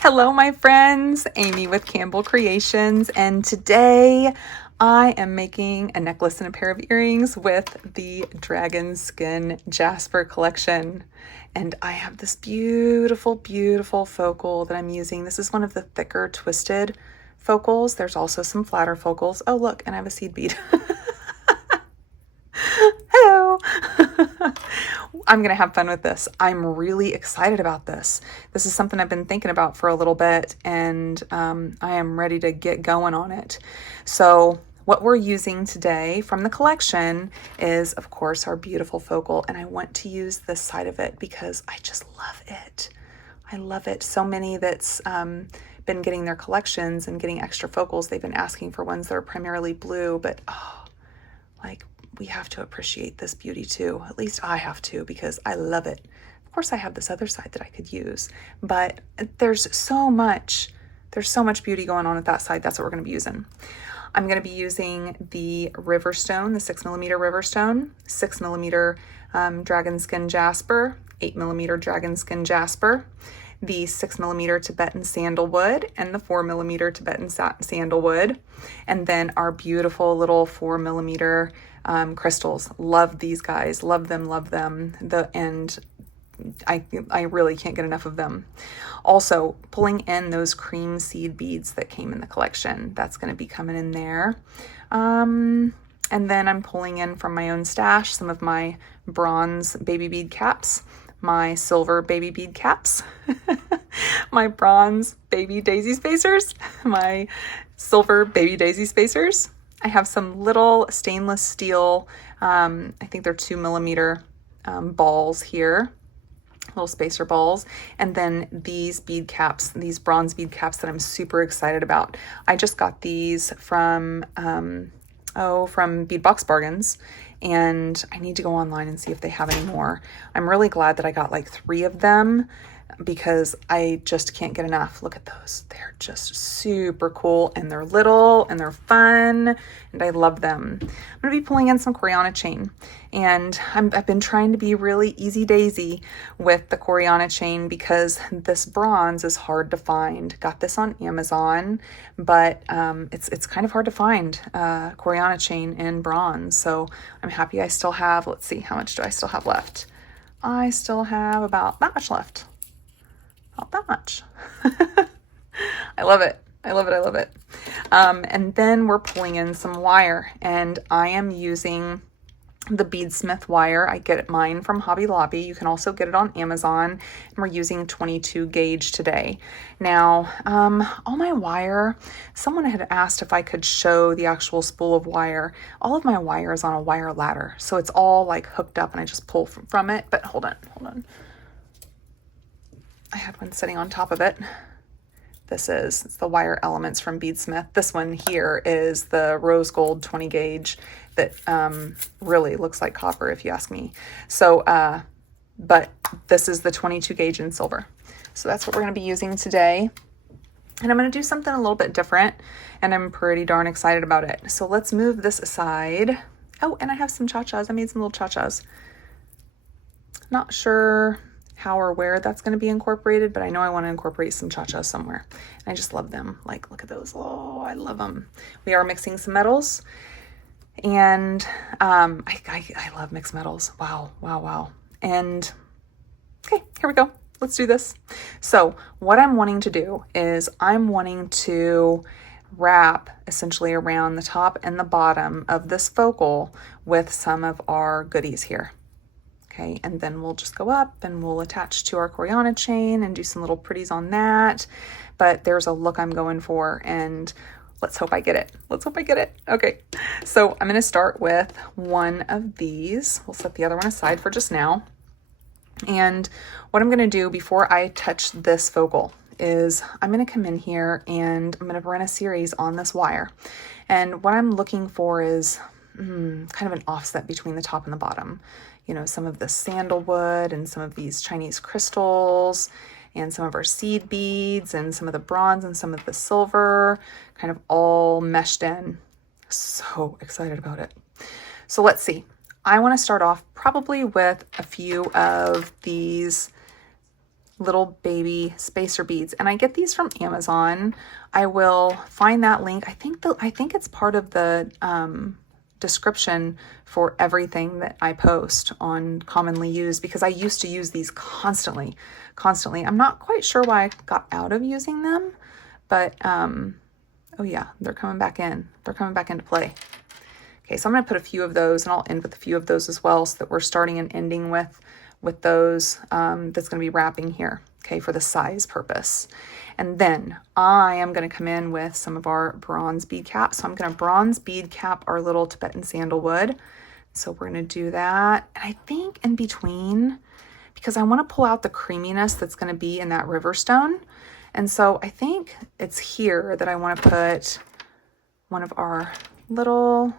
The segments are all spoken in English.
Hello, my friends. Amy with Campbell Creations, and today I am making a necklace and a pair of earrings with the Dragon Skin Jasper collection. And I have this beautiful, beautiful focal that I'm using. This is one of the thicker twisted focals. There's also some flatter focals. Oh, look, and I have a seed bead. Hello. I'm going to have fun with this. I'm really excited about this. This is something I've been thinking about for a little bit, and I am ready to get going on it. So what we're using today from the collection is, of course, our beautiful focal, and I want to use this side of it because I just love it. I love it. So many that's been getting their collections and getting extra focals, they've been asking for ones that are primarily blue, but like, we have to appreciate this beauty too. At least I have to, because I love it. Of course, I have this other side that I could use, but there's so much beauty going on at that side. That's what we're going to be using. I'm going to be using the Riverstone, the 6mm Riverstone, 6mm Dragon Skin Jasper, 8mm Dragon Skin Jasper, the 6mm Tibetan Sandalwood, and the 4mm Tibetan Sandalwood, and then our beautiful little 4mm crystals. Love these guys. Love them, love them. I really can't get enough of them. Also, pulling in those cream seed beads that came in the collection. That's going to be coming in there. And then I'm pulling in from my own stash some of my bronze baby bead caps, my silver baby bead caps, my bronze baby daisy spacers, my silver baby daisy spacers. I have some little stainless steel, I think they're 2mm balls here, little spacer balls, and then these bead caps, these bronze bead caps that I'm super excited about. I just got these from Bead Box Bargains, and I need to go online and see if they have any more. I'm really glad that I got like 3 of them because I just can't get enough. Look at those. They're just super cool, and they're little and they're fun, and I love them. I'm going to be pulling in some Coriana chain, and I've been trying to be really easy daisy with the Coriana chain because this bronze is hard to find. Got this on Amazon, but it's kind of hard to find Coriana chain in bronze. So I'm happy I still have, let's see, how much do I still have left? I still have about that much left. Not that much. I love it. I love it. I love it. And then we're pulling in some wire, and I am using the Beadsmith wire. I get mine from Hobby Lobby. You can also get it on Amazon, and we're using 22 gauge today. Now, all my wire, someone had asked if I could show the actual spool of wire. All of my wire is on a wire ladder, so it's all like hooked up, and I just pull from it. But hold on. I had one sitting on top of it. It's the wire elements from Beadsmith. This one here is the rose gold 20 gauge that really looks like copper if you ask me. So, but this is the 22 gauge in silver. So that's what we're going to be using today. And I'm going to do something a little bit different, and I'm pretty darn excited about it. So let's move this aside. Oh, and I have some cha-chas. I made some little cha-chas. Not sure how or where that's going to be incorporated, but I know I want to incorporate some cha-chas somewhere. And I just love them. Like, look at those. Oh, I love them. We are mixing some metals, and I love mixed metals. Wow. And okay, here we go. Let's do this. So what I'm wanting to do is I'm wanting to wrap essentially around the top and the bottom of this focal with some of our goodies here. Okay, and then we'll just go up and we'll attach to our Coriana chain and do some little pretties on that. But there's a look I'm going for, and let's hope I get it. Okay, so I'm going to start with one of these. We'll set the other one aside for just now. And what I'm going to do before I touch this focal is I'm going to come in here and I'm going to run a series on this wire. And what I'm looking for is kind of an offset between the top and the bottom. You know, some of the sandalwood and some of these Chinese crystals and some of our seed beads and some of the bronze and some of the silver kind of all meshed in. So excited about it. So let's see. I want to start off probably with a few of these little baby spacer beads, and I get these from Amazon. I will find that link. I think it's part of the description for everything that I post on commonly used, because I used to use these constantly. I'm not quite sure why I got out of using them, but oh yeah, they're coming back in. They're coming back into play. Okay, so I'm going to put a few of those, and I'll end with a few of those as well, so that we're starting and ending with those that's going to be wrapping here, okay, for the size purpose. And then I am going to come in with some of our bronze bead caps. So I'm going to bronze bead cap our little Tibetan sandalwood. So we're going to do that. And I think in between, because I want to pull out the creaminess that's going to be in that river stone. And so I think it's here that I want to put one of our little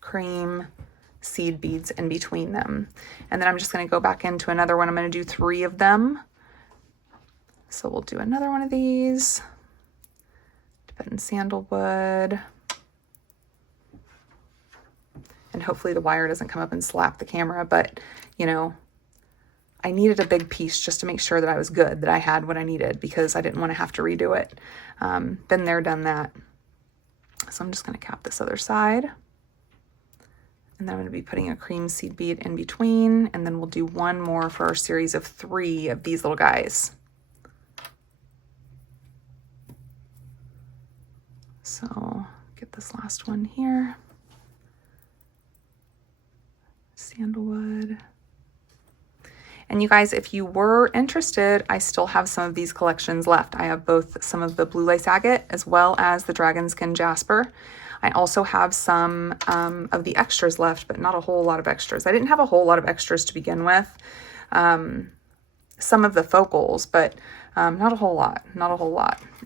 cream seed beads in between them. And then I'm just going to go back into another one. I'm going to do 3 of them. So we'll do another one of these. Tibetan sandalwood. And hopefully the wire doesn't come up and slap the camera, but you know, I needed a big piece just to make sure that I was good, that I had what I needed, because I didn't want to have to redo it. Been there, done that. So I'm just going to cap this other side. And then I'm going to be putting a cream seed bead in between, and then we'll do one more for our series of 3 of these little guys. So get this last one here. Sandalwood. And you guys, if you were interested, I still have some of these collections left. I have both some of the blue lace agate as well as the dragon skin jasper. I also have some of the extras left, but not a whole lot of extras. I didn't have a whole lot of extras to begin with. Some of the focals, but not a whole lot,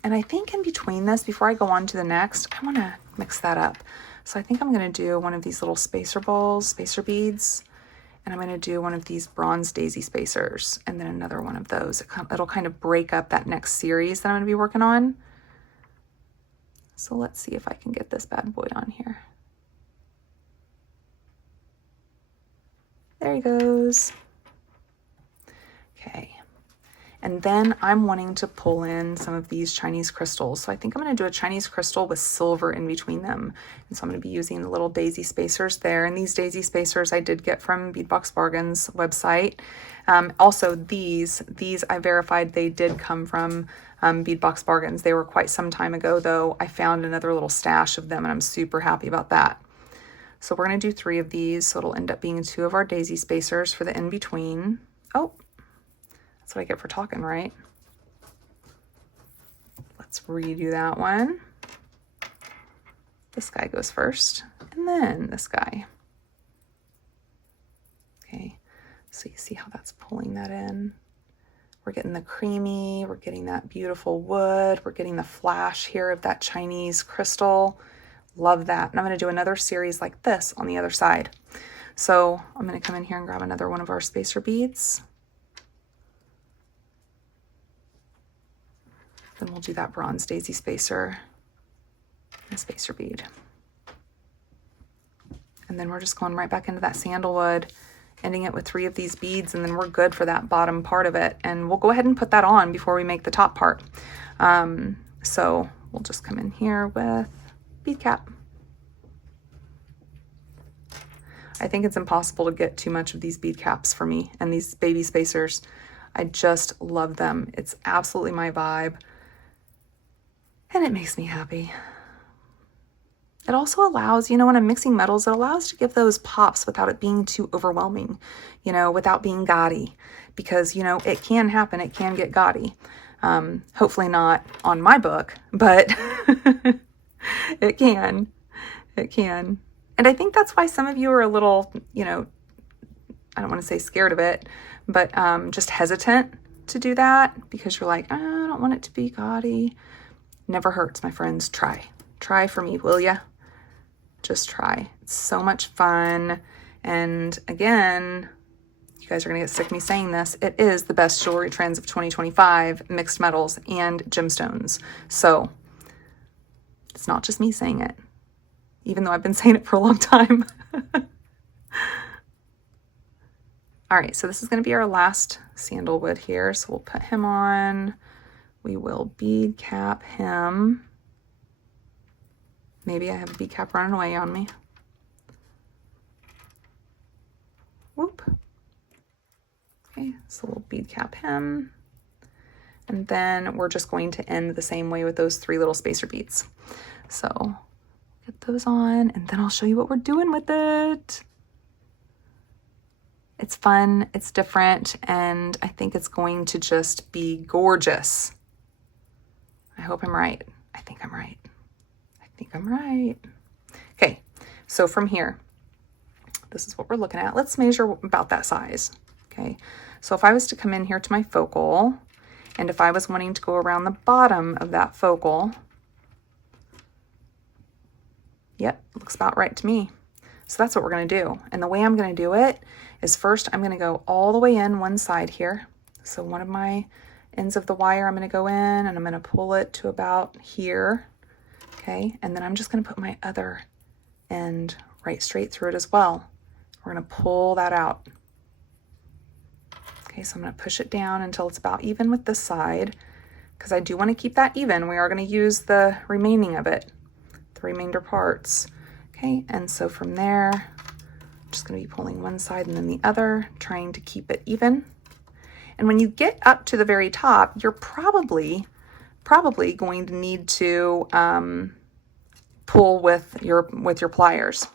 And I think in between this, before I go on to the next, I want to mix that up. So I think I'm going to do one of these little spacer balls, spacer beads, and I'm going to do one of these bronze daisy spacers, and then another one of those. It'll kind of break up that next series that I'm going to be working on. So let's see if I can get this bad boy on here. There he goes. Okay. And then I'm wanting to pull in some of these Chinese crystals. So I think I'm going to do a Chinese crystal with silver in between them. And so I'm going to be using the little daisy spacers there. And these daisy spacers I did get from Beadbox Bargains website. Also these I verified they did come from Beadbox Bargains. They were quite some time ago, though. I found another little stash of them, and I'm super happy about that. So we're going to do 3 of these. So it'll end up being 2 of our daisy spacers for the in-between. Oh, that's what I get for talking, right? Let's redo that one. This guy goes first, and then this guy. Okay, so you see how that's pulling that in. We're getting the creamy, we're getting that beautiful wood, we're getting the flash here of that Chinese crystal. Love that. And I'm going to do another series like this on the other side. So I'm going to come in here and grab another one of our spacer beads. Then we'll do that bronze daisy spacer and spacer bead. And then we're just going right back into that sandalwood, ending it with 3 of these beads, and then we're good for that bottom part of it. And we'll go ahead and put that on before we make the top part. So we'll just come in here with bead cap. I think it's impossible to get too much of these bead caps for me and these baby spacers. I just love them. It's absolutely my vibe. And it makes me happy. It also allows, you know, when I'm mixing metals, it allows to give those pops without it being too overwhelming, you know, without being gaudy, because, you know, it can happen. It can get gaudy. Hopefully not on my book, but it can. And I think that's why some of you are a little, you know, I don't want to say scared of it, but just hesitant to do that, because you're like, I don't want it to be gaudy. Never hurts, my friends. Try for me, will ya? Just try. It's so much fun. And again, you guys are going to get sick of me saying this. It is the best jewelry trends of 2025, mixed metals and gemstones. So it's not just me saying it, even though I've been saying it for a long time. All right, so this is going to be our last sandalwood here. So we'll put him on. We will bead cap him. Maybe I have a bead cap running away on me. Whoop. Okay, so we'll bead cap him. And then we're just going to end the same way with those 3 little spacer beads. So get those on, and then I'll show you what we're doing with it. It's fun, it's different, and I think it's going to just be gorgeous. I hope I'm right. I think I'm right. I think I'm right. Okay, so from here, this is what we're looking at. Let's measure about that size. Okay, so if I was to come in here to my focal, and if I was wanting to go around the bottom of that focal, yep, looks about right to me. So that's what we're gonna do. And the way I'm gonna do it is first I'm gonna go all the way in one side here. So one of my ends of the wire I'm gonna go in and I'm gonna pull it to about here. Okay, and then I'm just gonna put my other end right straight through it as well. We're gonna pull that out. Okay, so I'm gonna push it down until it's about even with this side, because I do wanna keep that even. We are gonna use the remaining of it, the remainder parts. Okay, and so from there, I'm just gonna be pulling one side and then the other, trying to keep it even. And when you get up to the very top, you're probably going to need to pull with your pliers.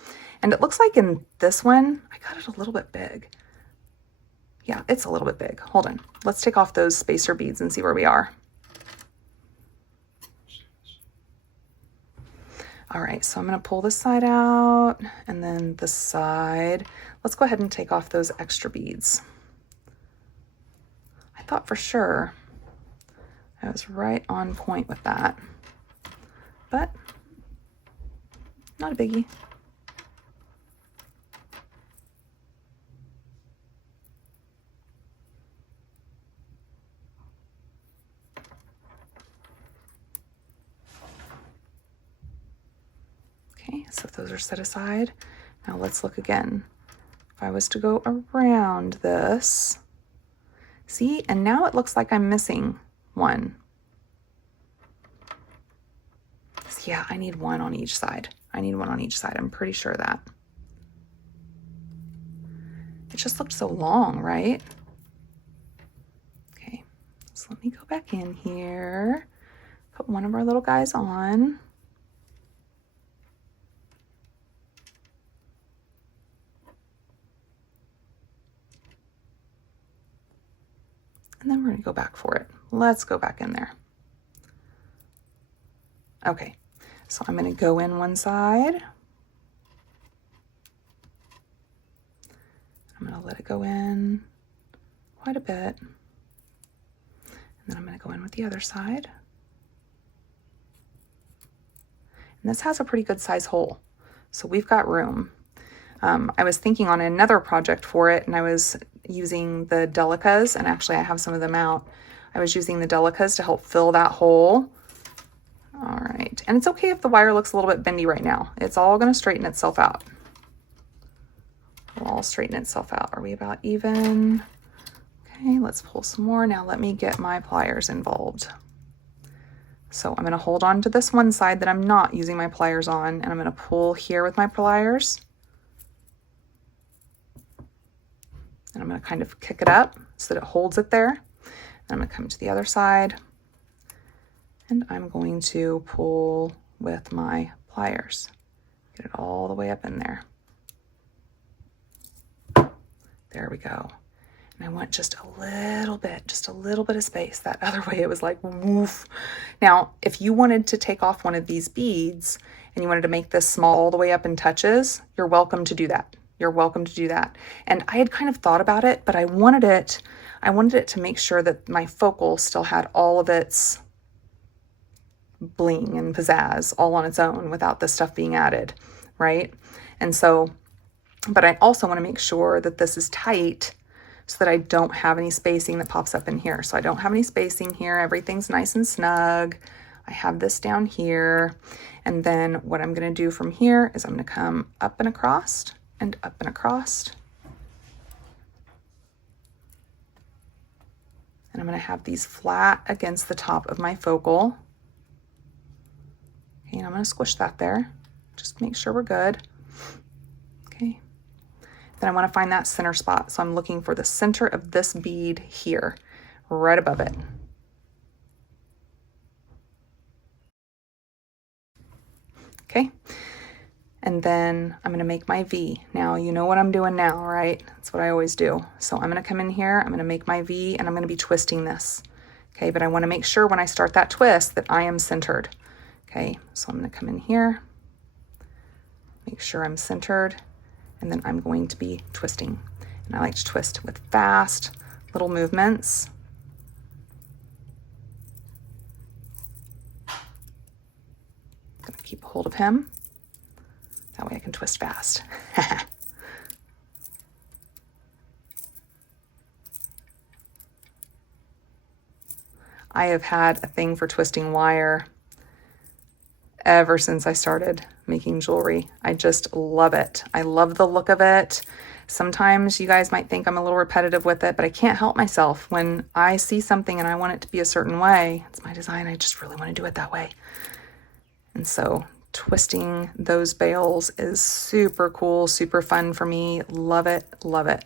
And it looks like in this one, I got it a little bit big. Yeah, it's a little bit big. Hold on. Let's take off those spacer beads and see where we are. All right, so I'm gonna pull this side out and then this side. Let's go ahead and take off those extra beads. I thought for sure I was right on point with that, but not a biggie. Okay, so those are set aside. Now let's look again. If I was to go around this, see, and now it looks like I'm missing one. So yeah, I need one on each side. I need one on each side. I'm pretty sure of that. It just looked so long, right? Okay, so let me go back in here, put one of our little guys on. And then we're gonna go back for it. Let's go back in there. Okay, so I'm gonna go in one side. I'm gonna let it go in quite a bit. And then I'm gonna go in with the other side. And this has a pretty good size hole, so we've got room. I was thinking on another project for it, and I was using the delicas, and actually I have some of them out. I was using the delicas to help fill that hole. All right, and it's okay if the wire looks a little bit bendy right now. It's all gonna straighten itself out. It'll all straighten itself out. Are we about even? Okay, let's pull some more. Now let me get my pliers involved. So I'm gonna hold on to this one side that I'm not using my pliers on, and I'm gonna pull here with my pliers. And I'm gonna kind of kick it up so that it holds it there. And I'm gonna come to the other side, and I'm going to pull with my pliers. Get it all the way up in there. There we go. And I want just a little bit of space. That other way it was like woof. Now, if you wanted to take off one of these beads and you wanted to make this small all the way up in touches, you're welcome to do that. You're welcome to do that. And I had kind of thought about it, but I wanted it to make sure that my focal still had all of its bling and pizzazz all on its own without the stuff being added, right? And so, but I also want to make sure that this is tight so that I don't have any spacing that pops up in here. So I don't have any spacing here. Everything's nice and snug. I have this down here. And then what I'm going to do from here is I'm going to come up and across and up and across. And I'm going to have these flat against the top of my focal. Okay, and I'm going to squish that there. Just make sure we're good. Okay. Then I want to find that center spot. So I'm looking for the center of this bead here, right above it. Okay. And then I'm going to make my V. Now, you know what I'm doing now, right? That's what I always do. So I'm going to come in here, I'm going to make my V, and I'm going to be twisting this. Okay, but I want to make sure when I start that twist that I am centered. Okay, so I'm going to come in here, make sure I'm centered, and then I'm going to be twisting. And I like to twist with fast little movements. I'm going to keep a hold of him. That way I can twist fast. I have had a thing for twisting wire ever since I started making jewelry. I just love it. I love the look of it. Sometimes you guys might think I'm a little repetitive with it, but I can't help myself. When I see something and I want it to be a certain way, it's my design, I just really want to do it that way. And so twisting those bails is super cool, super fun for me. Love it, love it.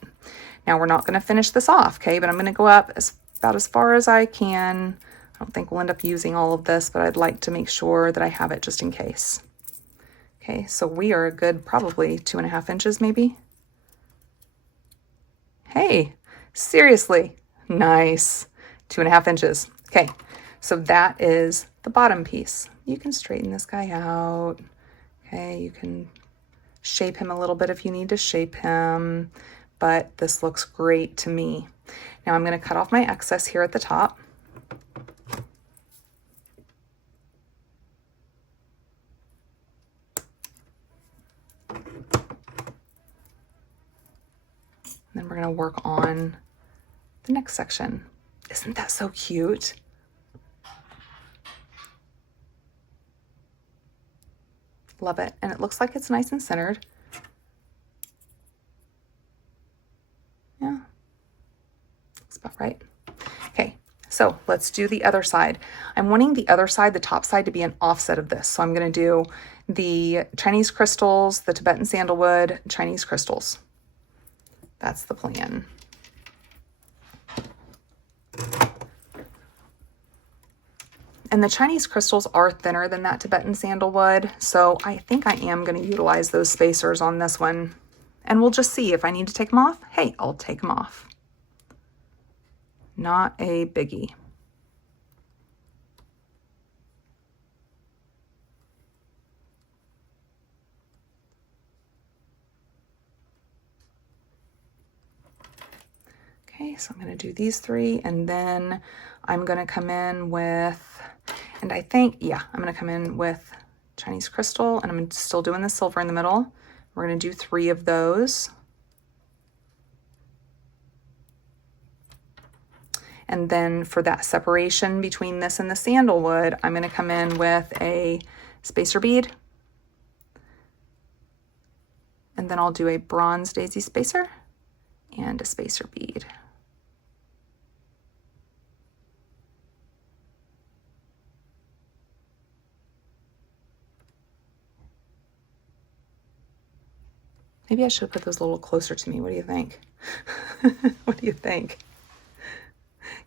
Now we're not going to finish this off, okay? But I'm going to go up about as far as I can. I don't think we'll end up using all of this, but I'd like to make sure that I have it just in case. Okay, so we are a good probably 2.5 inches maybe. Hey, seriously, nice. 2.5 inches. Okay, so that is the bottom piece. You can straighten this guy out. Okay, you can shape him a little bit if you need to shape him, but this looks great to me. Now I'm going to cut off my excess here at the top. And then we're going to work on the next section. Isn't that so cute? Love it. And it looks like it's nice and centered. Yeah, looks about right. Okay, so let's do the other side. I'm wanting the other side, the top side, to be an offset of this. So I'm going to do the Chinese crystals, the Tibetan sandalwood, Chinese crystals. That's the plan. And the Chinese crystals are thinner than that Tibetan sandalwood, so I think I am going to utilize those spacers on this one. And we'll just see if I need to take them off. Hey, I'll take them off. Not a biggie. Okay, so I'm going to do these 3, and then I'm going to come in with, and I think, yeah, I'm going to come in with Chinese crystal, and I'm still doing the silver in the middle. We're going to do 3 of those. And then for that separation between this and the sandalwood, I'm going to come in with a spacer bead. And then I'll do a bronze daisy spacer and a spacer bead. Maybe I should put those a little closer to me. What do you think? What do you think?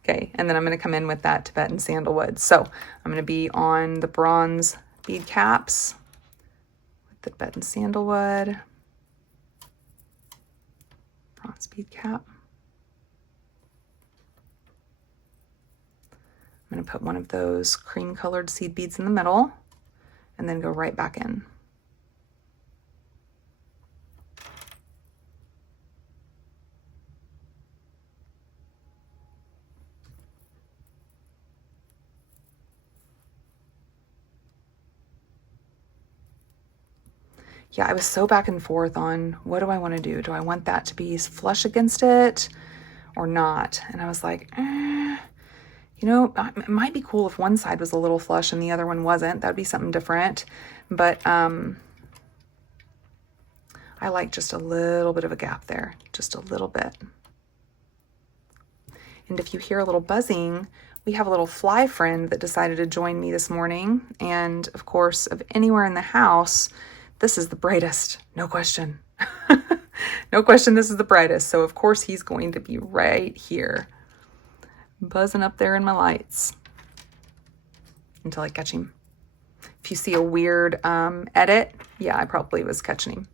Okay, and then I'm going to come in with that Tibetan sandalwood. So I'm going to be on the bronze bead caps with the Tibetan sandalwood. Bronze bead cap. I'm going to put one of those cream colored seed beads in the middle and then go right back in. Yeah, I was so back and forth on what do I want to do? Do I want that to be flush against it or not? And I was like, you know, it might be cool if one side was a little flush and the other one wasn't. That would be something different. But I like just a little bit of a gap there, just a little bit. And if you hear a little buzzing, we have a little fly friend that decided to join me this morning. And of course, of anywhere in the house, this is the brightest, no question. No question, this is the brightest. So of course he's going to be right here, buzzing up there in my lights until I catch him. If you see a weird edit, yeah, I probably was catching him.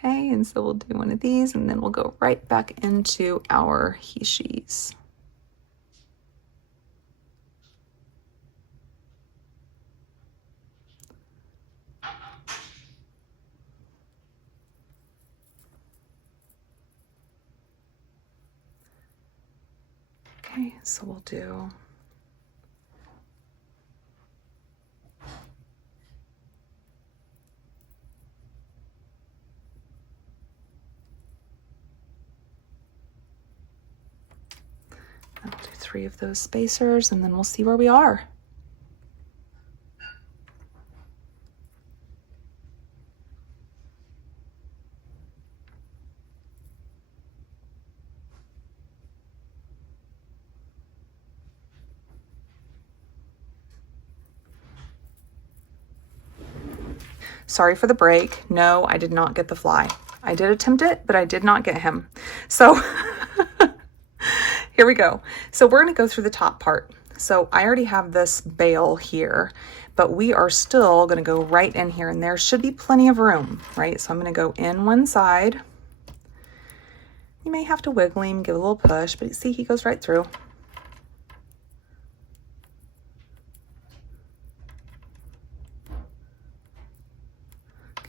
Okay, and so we'll do one of these and then we'll go right back into our heishis. Okay, so we'll do I'll do 3 of those spacers and then we'll see where we are. Sorry for the break. No, I did not get the fly. I did attempt it, but I did not get him. So here we go. So we're going to go through the top part. So I already have this bail here, but we are still going to go right in here and there should be plenty of room, right? So I'm going to go in one side. You may have to wiggle him, give a little push, but see, he goes right through.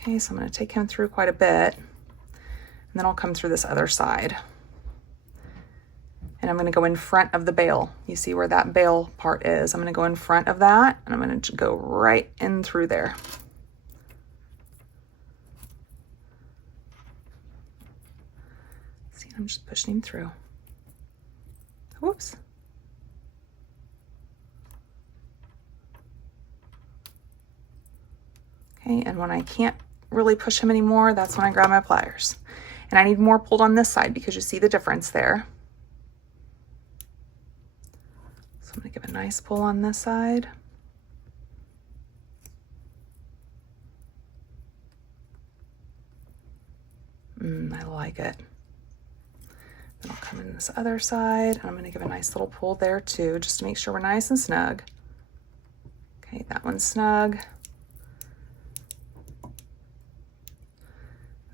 Okay, so I'm going to take him through quite a bit, and then I'll come through this other side. And I'm going to go in front of the bail. You see where that bail part is. I'm going to go in front of that, and I'm going to go right in through there. See, I'm just pushing him through. Whoops. Okay, and when I can't really push him anymore, that's when I grab my pliers. And I need more pulled on this side because you see the difference there. So I'm going to give a nice pull on this side. I like it. Then I'll come in this other side and I'm going to give a nice little pull there too, just to make sure we're nice and snug. Okay, that one's snug.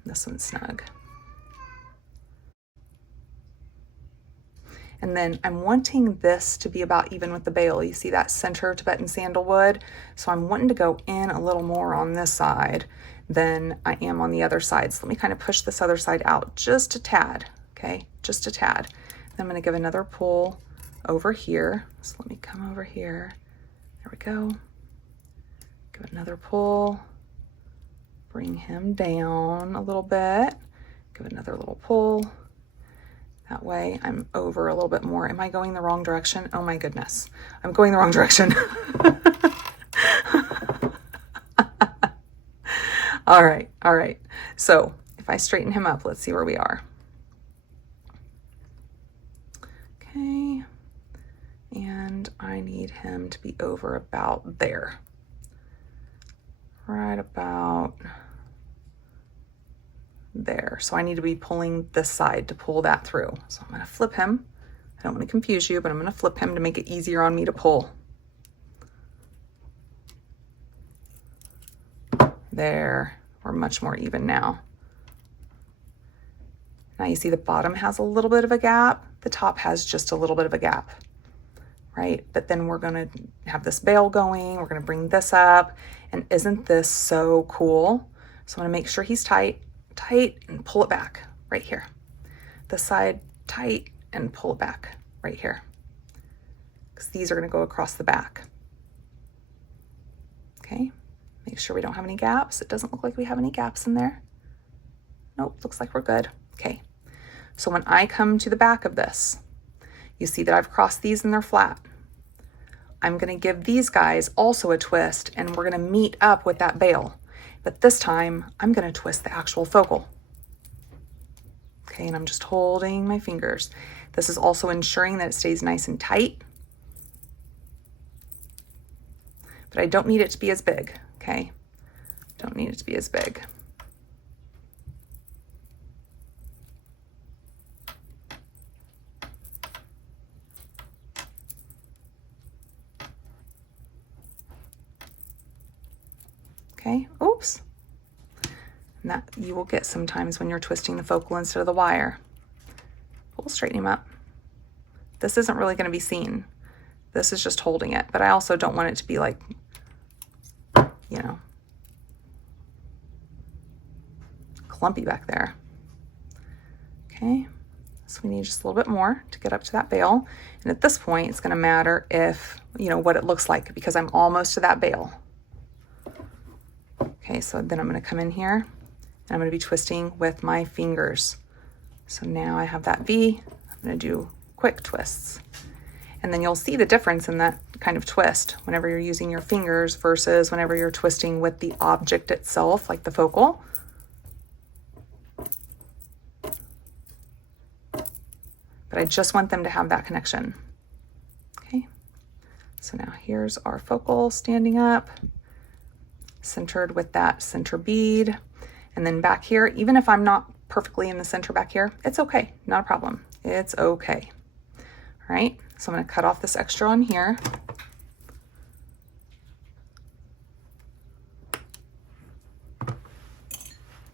This one's snug. And then I'm wanting this to be about even with the bail. You see that center Tibetan sandalwood? So I'm wanting to go in a little more on this side than I am on the other side. So let me kind of push this other side out just a tad, okay? Just a tad. And I'm gonna give another pull over here. So let me come over here. There we go. Give another pull. Bring him down a little bit. Give another little pull. That way I'm over a little bit more. Am I going the wrong direction? Oh my goodness. I'm going the wrong direction. All right. So if I straighten him up, let's see where we are. Okay. And I need him to be over about there. Right about there. So I need to be pulling this side to pull that through. So I'm going to flip him. I don't want to confuse you, but I'm going to flip him to make it easier on me to pull. There, we're much more even now. Now you see the bottom has a little bit of a gap. The top has just a little bit of a gap, right? But then we're going to have this bail going. We're going to bring this up. And isn't this so cool? So I'm going to make sure he's tight, and pull it back right here. The side tight and pull it back right here. Because these are going to go across the back. Okay, make sure we don't have any gaps. It doesn't look like we have any gaps in there. Nope, looks like we're good. Okay, so when I come to the back of this, you see that I've crossed these and they're flat. I'm going to give these guys also a twist and we're going to meet up with that bail. But this time I'm going to twist the actual focal. Okay, and I'm just holding my fingers. This is also ensuring that it stays nice and tight. But I don't need it to be as big, okay? Don't need it to be as big. Okay, oops. And that you will get sometimes when you're twisting the focal instead of the wire. We'll straighten him up. This isn't really going to be seen. This is just holding it, but I also don't want it to be like, you know, clumpy back there. Okay, so we need just a little bit more to get up to that bail. And at this point, it's going to matter if, you know, what it looks like, because I'm almost to that bail. Okay, so then I'm going to come in here and I'm going to be twisting with my fingers. So now I have that V. I'm going to do quick twists. And then you'll see the difference in that kind of twist whenever you're using your fingers versus whenever you're twisting with the object itself, like the focal. But I just want them to have that connection. Okay, so now here's our focal standing up, centered with that center bead. And then back here, even if I'm not perfectly in the center back here, it's okay, not a problem. It's okay. All right, so I'm going to cut off this extra on here.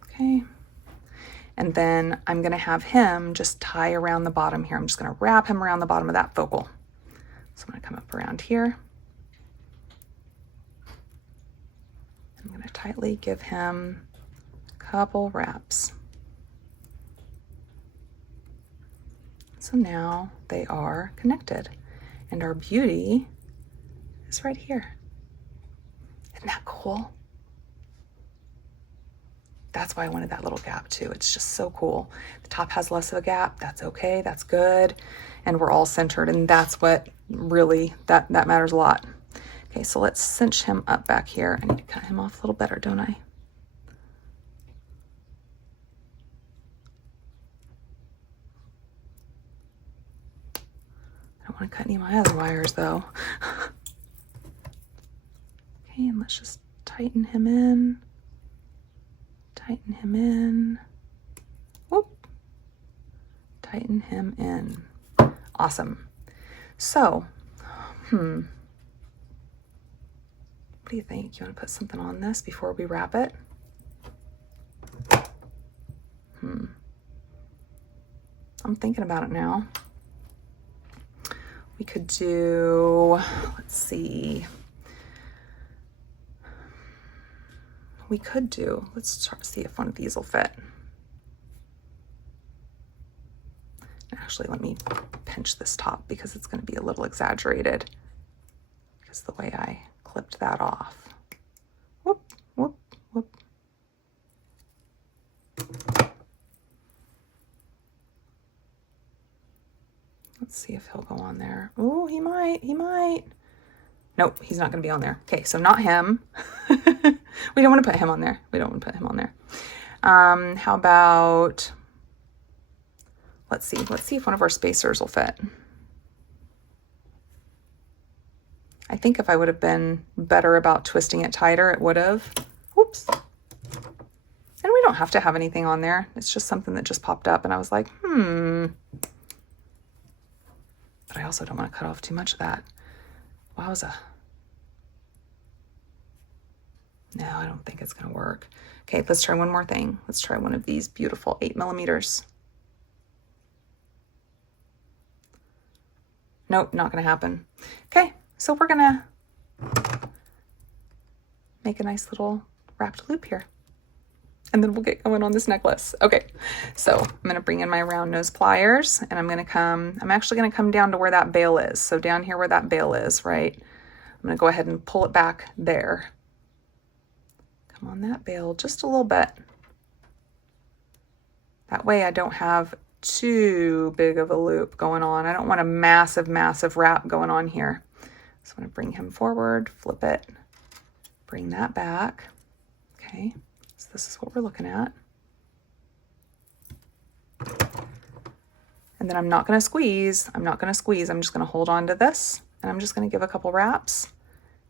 Okay. And then I'm going to have him just tie around the bottom here. I'm just going to wrap him around the bottom of that focal. So I'm going to come up around here. I'm going to tightly give him a couple wraps. So now they are connected and our beauty is right here. Isn't that cool? That's why I wanted that little gap too. It's just so cool. The top has less of a gap. That's okay. That's good. And we're all centered, and that's what really, that matters a lot. Okay, so let's cinch him up back here. I need to cut him off a little better, don't I? I don't want to cut any of my other wires though. Okay, and let's just tighten him in. Tighten him in. Whoop. Tighten him in. Awesome. So, what do you think? You want to put something on this before we wrap it? I'm thinking about it now. We could do, let's see. We could do, let's try to see if one of these will fit. Actually, let me pinch this top because it's going to be a little exaggerated because the way I clipped that off. Whoop, whoop, whoop. Let's see if he'll go on there. Oh, he might. Nope, he's not going to be on there. Okay, so not him. We don't want to put him on there. How about, let's see if one of our spacers will fit. I think if I would have been better about twisting it tighter, it would have. Whoops. And we don't have to have anything on there. It's just something that just popped up and I was like, But I also don't want to cut off too much of that. Wowza. No, I don't think it's going to work. Okay, let's try one more thing. Let's try one of these beautiful 8mm. Nope, not going to happen. Okay, so we're going to make a nice little wrapped loop here. And then we'll get going on this necklace. Okay, so I'm going to bring in my round nose pliers and I'm actually going to come down to where that bail is. So down here where that bail is, right? I'm going to go ahead and pull it back there. Come on that bail just a little bit. That way I don't have too big of a loop going on. I don't want a massive, massive wrap going on here. So I'm going to bring him forward, flip it, bring that back. Okay. So this is what we're looking at. And then I'm not going to squeeze. I'm not going to squeeze. I'm just going to hold on to this, and I'm just going to give a couple wraps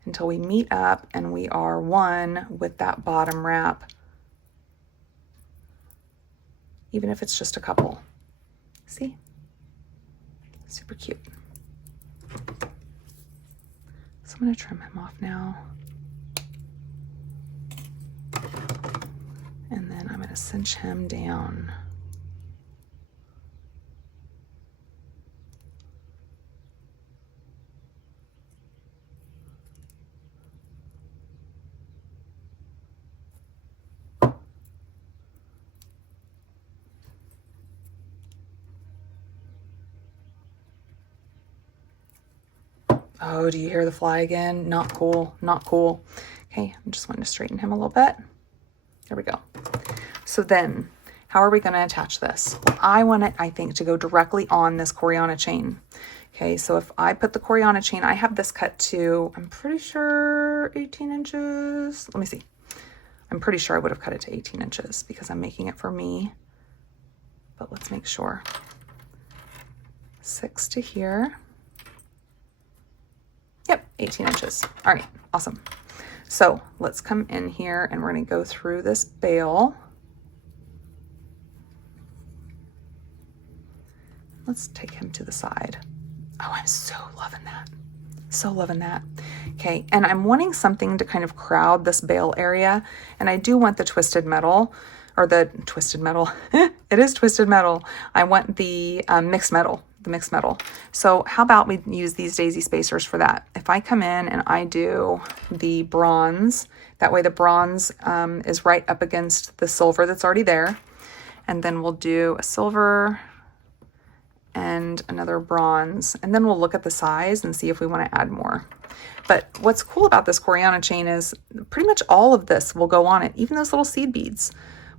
until we meet up and we are one with that bottom wrap, even if it's just a couple. See? Super cute. So I'm going to trim him off now. And then I'm going to cinch him down. Oh, do you hear the fly again? Not cool, not cool. Okay, I'm just wanting to straighten him a little bit. There we go. So then, how are we going to attach this? Well, I want it, I think, to go directly on this Coriana chain. Okay, so if I put the Coriana chain, I have this cut to, I'm pretty sure 18 inches. Let me see. I'm pretty sure I would have cut it to 18 inches because I'm making it for me. But let's make sure. 6 to here. Yep, 18 inches. All right, awesome. So let's come in here and we're going to go through this bail. Let's take him to the side. Oh, I'm so loving that. So loving that. Okay, and I'm wanting something to kind of crowd this bail area. And I do want the twisted metal, or the twisted metal. It is twisted metal. I want the mixed metal. The mixed metal. So how about we use these daisy spacers for that? If I come in and I do the bronze, that way the bronze is right up against the silver that's already there. And then we'll do a silver and another bronze. And then we'll look at the size and see if we want to add more. But what's cool about this Coriana chain is pretty much all of this will go on it. Even those little seed beads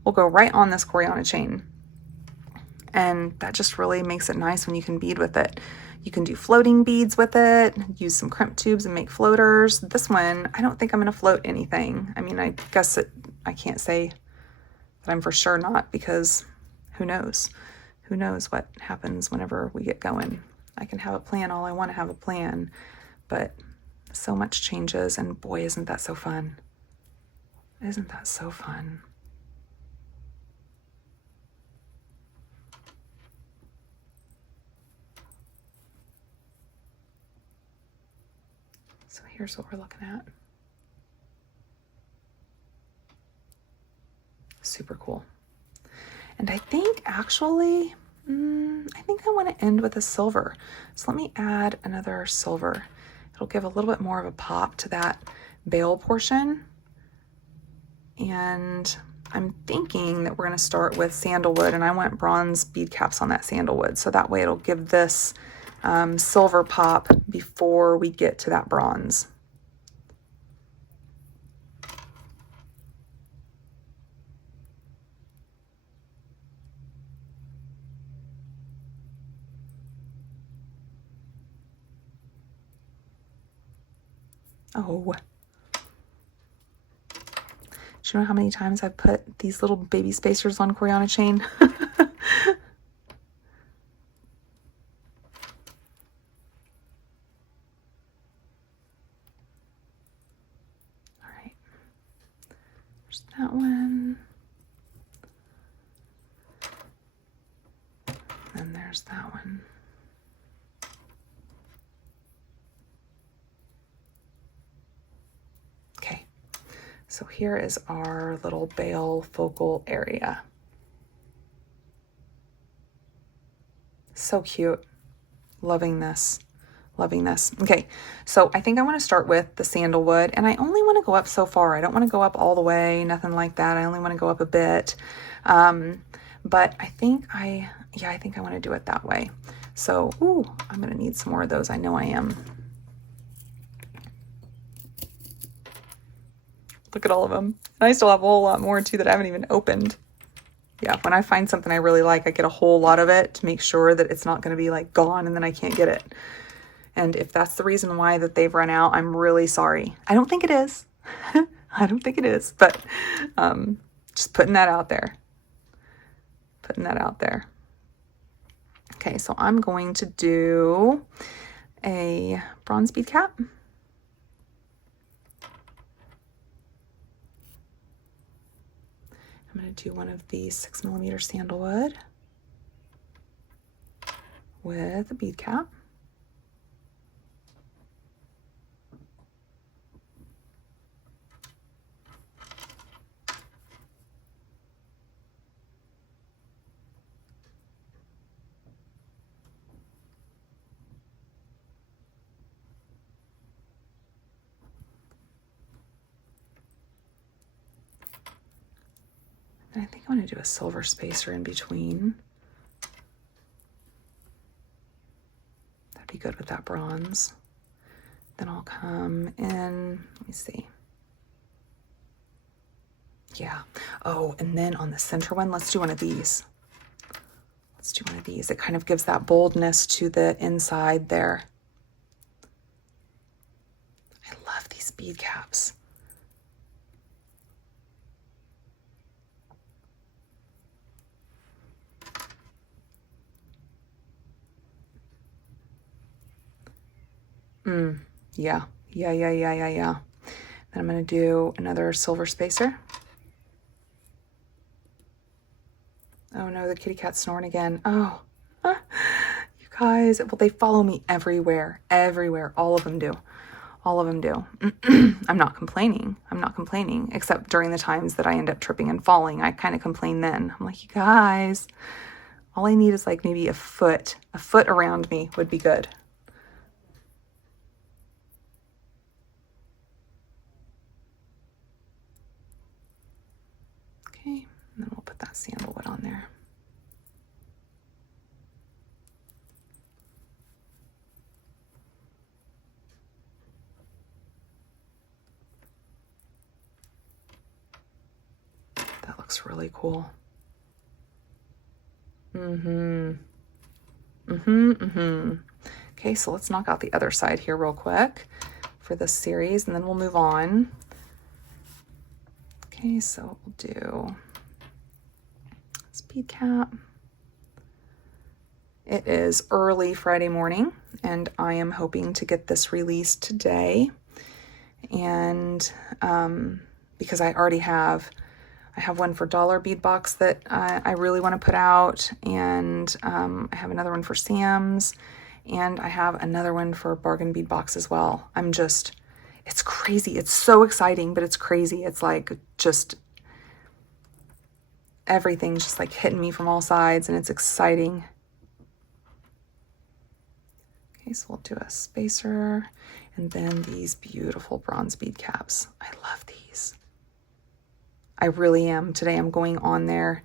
will go right on this Coriana chain. And that just really makes it nice when you can bead with it. You can do floating beads with it, use some crimp tubes and make floaters. This one, I don't think I'm going to float anything. I mean, I guess I can't say that I'm for sure not, because who knows? Who knows what happens whenever we get going. I can have a plan all I want to have a plan, but so much changes, and boy, isn't that so fun. Isn't that so fun? So here's what we're looking at. Super cool. And I think actually, I think I want to end with a silver. So let me add another silver. It'll give a little bit more of a pop to that bail portion. And I'm thinking that we're going to start with sandalwood, and I want bronze bead caps on that sandalwood. So that way it'll give this silver pop before we get to that bronze. Oh, do you know how many times I've put these little baby spacers on Coriana chain? That one, and there's that one. Okay, so here is our little bail focal area. So cute. Loving this. Loving this. Okay, so I think I want to start with the sandalwood, and I only want to go up so far. I don't want to go up all the way, nothing like that. I only want to go up a bit. But I think I want to do it that way. So, ooh, I'm going to need some more of those. I know I am. Look at all of them. And I still have a whole lot more too that I haven't even opened. Yeah, when I find something I really like, I get a whole lot of it to make sure that it's not going to be like gone and then I can't get it. And if that's the reason why that they've run out, I'm really sorry. I don't think it is. I don't think it is, but just putting that out there. Putting that out there. Okay, so I'm going to do a bronze bead cap. I'm going to do one of the 6mm sandalwood with a bead cap. And I think I'm going to do a silver spacer in between. That'd be good with that bronze. Then I'll come in, let me see. Yeah. Oh, and then on the center one, let's do one of these. Let's do one of these. It kind of gives that boldness to the inside there. I love these bead caps. Yeah. Then I'm going to do another silver spacer. Oh no, the kitty cat's snoring again. Oh, you guys, well, they follow me everywhere, all of them do. All of them do. I'm not complaining, except during the times that I end up tripping and falling. I kind of complain then. I'm like, you guys, all I need is like maybe a foot around me would be good. Okay, and then we'll put that sandalwood on there. That looks really cool. Okay, so let's knock out the other side here real quick for this series, and then we'll move on. Okay, so we'll do this bead cap. It is early Friday morning, and I am hoping to get this released today. And because I already have, I have one for dollar bead box that I really want to put out, and I have another one for Sam's, and I have another one for bargain bead box as well. I'm just, it's crazy. It's so exciting, but it's crazy. It's like just everything's just like hitting me from all sides, and it's exciting. Okay, so we'll do a spacer, and then these beautiful bronze bead caps. I love these. I really am. Today I'm going on their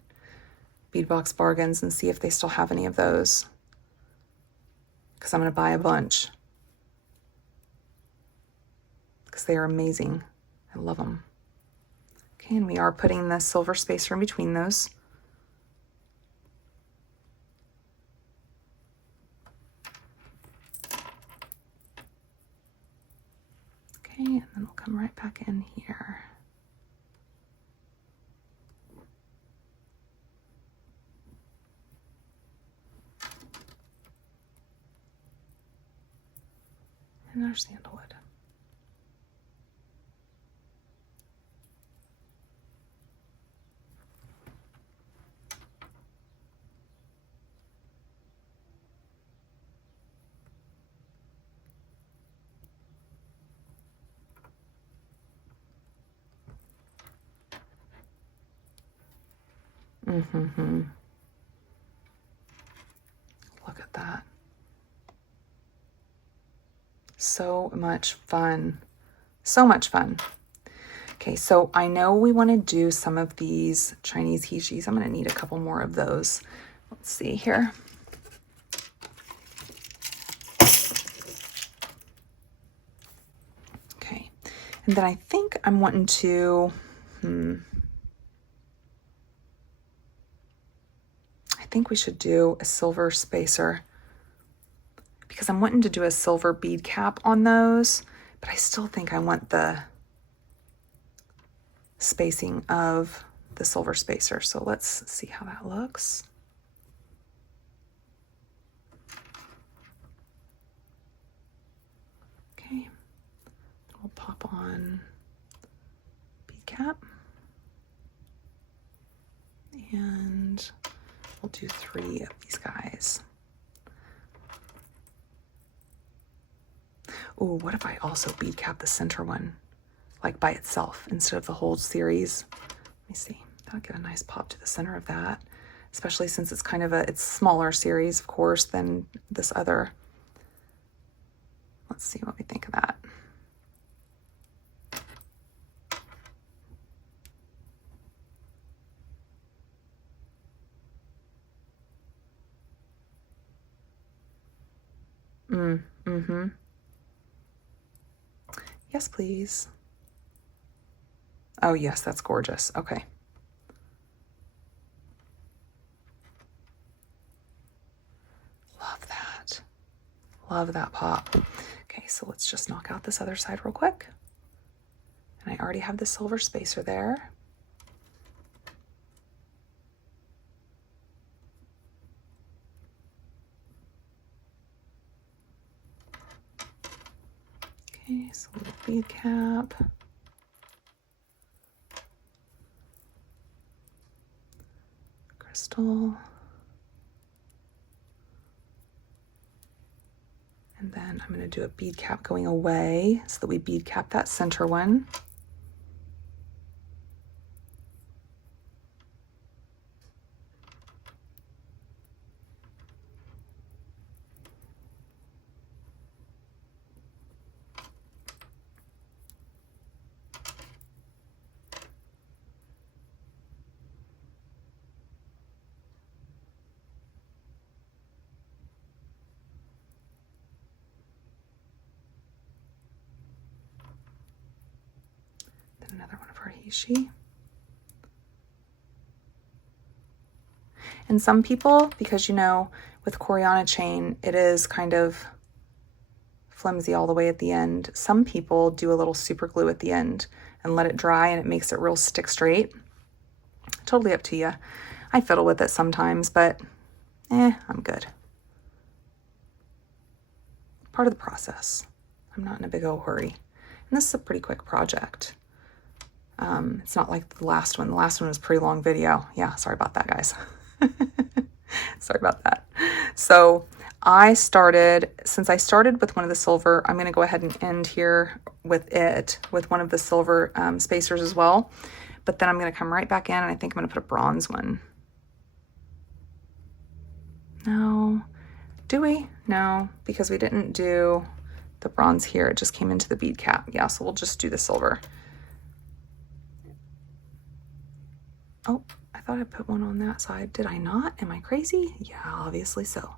Beadbox Bargains and see if they still have any of those, because I'm going to buy a bunch because they are amazing. I love them. Okay, and we are putting the silver spacer in between those. Okay, and then we'll come right back in here. And our sandalwood. Look at that. So much fun. So much fun. Okay, so I know we want to do some of these Chinese heishis. I'm going to need a couple more of those. Let's see here. Okay, and then I think I'm wanting to, I think we should do a silver spacer, because I'm wanting to do a silver bead cap on those, but I still think I want the spacing of the silver spacer. So let's see how that looks. pop on bead cap. And we'll do 3 of these guys. Ooh, what if I also bead cap the center one, like by itself instead of the whole series? Let me see. That'll get a nice pop to the center of that, especially since it's kind of it's smaller series, of course, than this other. Let's see what we think of that. Mm-hmm. Yes, please. Oh, yes, that's gorgeous. Okay. Love that. Love that pop. Okay, so let's just knock out this other side real quick. And I already have the silver spacer there. Okay, so a little bead cap. Crystal. And then I'm going to do a bead cap going away so that we bead cap that center one. Another one of our heishi. And some people, because you know, with Coriana chain, it is kind of flimsy all the way at the end. Some people do a little super glue at the end and let it dry, and it makes it real stick straight. Totally up to you. I fiddle with it sometimes, but I'm good. Part of the process. I'm not in a big old hurry. And this is a pretty quick project. It's not like the last one. The last one was a pretty long video. Yeah, sorry about that, guys. Sorry about that. So since I started with one of the silver, I'm going to go ahead and end here with one of the silver spacers as well. But then I'm going to come right back in, and I think I'm going to put a bronze one. No. Do we? No, because we didn't do the bronze here. It just came into the bead cap. Yeah, so we'll just do the silver. Oh, I thought I put one on that side. Did I not? Am I crazy? Yeah, obviously so.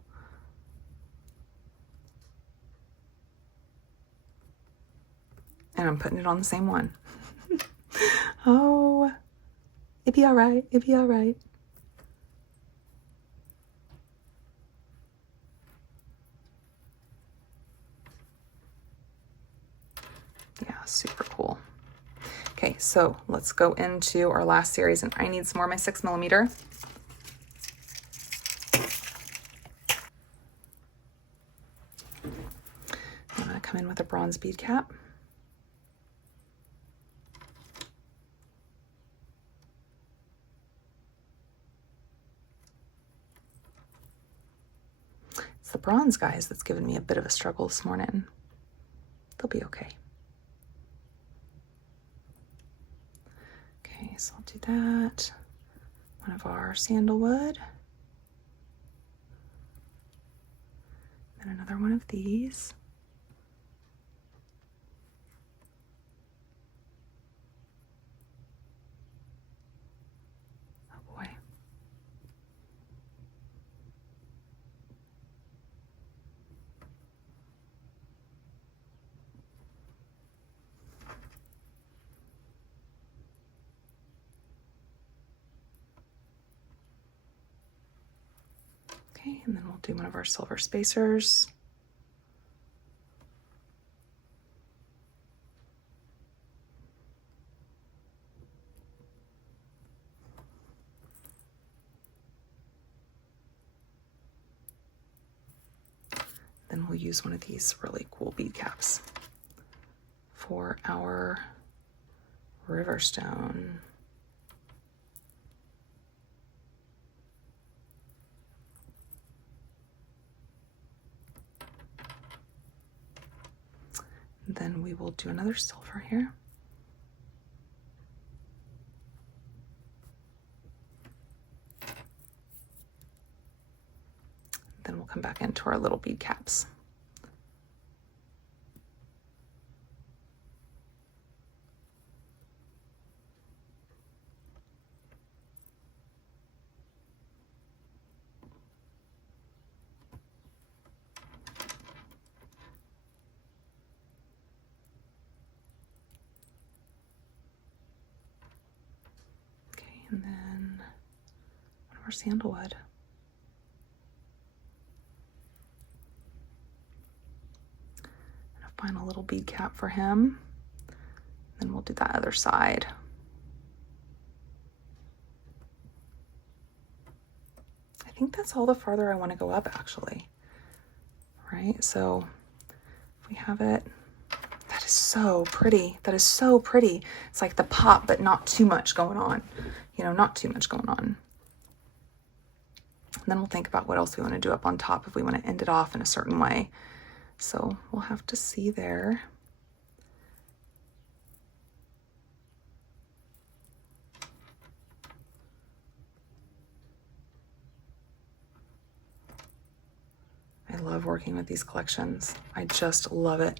And I'm putting it on the same one. Oh, it'd be all right. It'd be all right. Yeah, super cool. Okay, so let's go into our last series, and I need some more of my 6mm. I'm going to come in with a bronze bead cap. It's the bronze, guys, that's given me a bit of a struggle this morning. They'll be okay. Okay, so I'll do that. One of our sandalwood. And another one of these. Oh boy. Okay, and then we'll do one of our silver spacers. Then we'll use one of these really cool bead caps for our river stone. Then we will do another silver here. Then we'll come back into our little bead caps. And then one of our sandalwood. And a final little bead cap for him. Then we'll do that other side. I think that's all the farther I want to go up, actually. Right? So if we have it, that is so pretty. That is so pretty. It's like the pop, but not too much going on. You know, not too much going on. And then we'll think about what else we want to do up on top if we want to end it off in a certain way. So we'll have to see there. I love working with these collections. I just love it.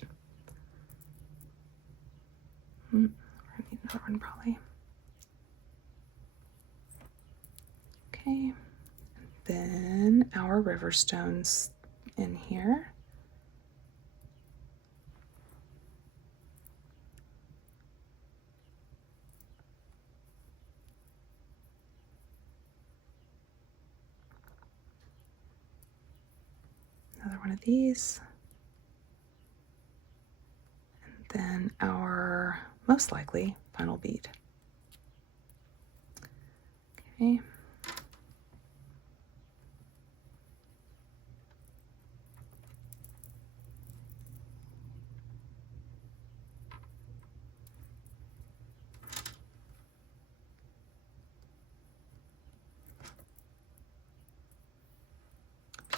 We're gonna need another one probably. Okay, and then our river stones in here. Another one of these. And then our, most likely, final bead. Okay.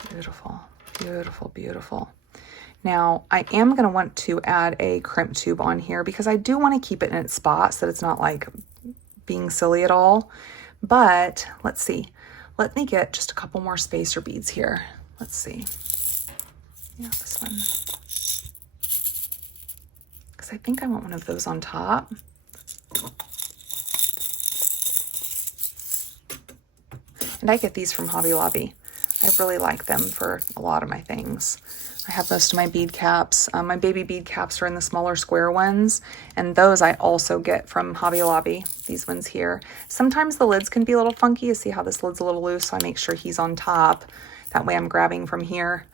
Beautiful, beautiful, beautiful. Now, I am going to want to add a crimp tube on here because I do want to keep it in its spot so that it's not like being silly at all. But let's see. Let me get just a couple more spacer beads here. Let's see. Yeah, this one. Because I think I want one of those on top. And I get these from Hobby Lobby. I really like them for a lot of my things. I have most of my bead caps. My baby bead caps are in the smaller square ones, and those I also get from Hobby Lobby, these ones here. Sometimes the lids can be a little funky. You see how this lid's a little loose, so I make sure he's on top. That way I'm grabbing from here.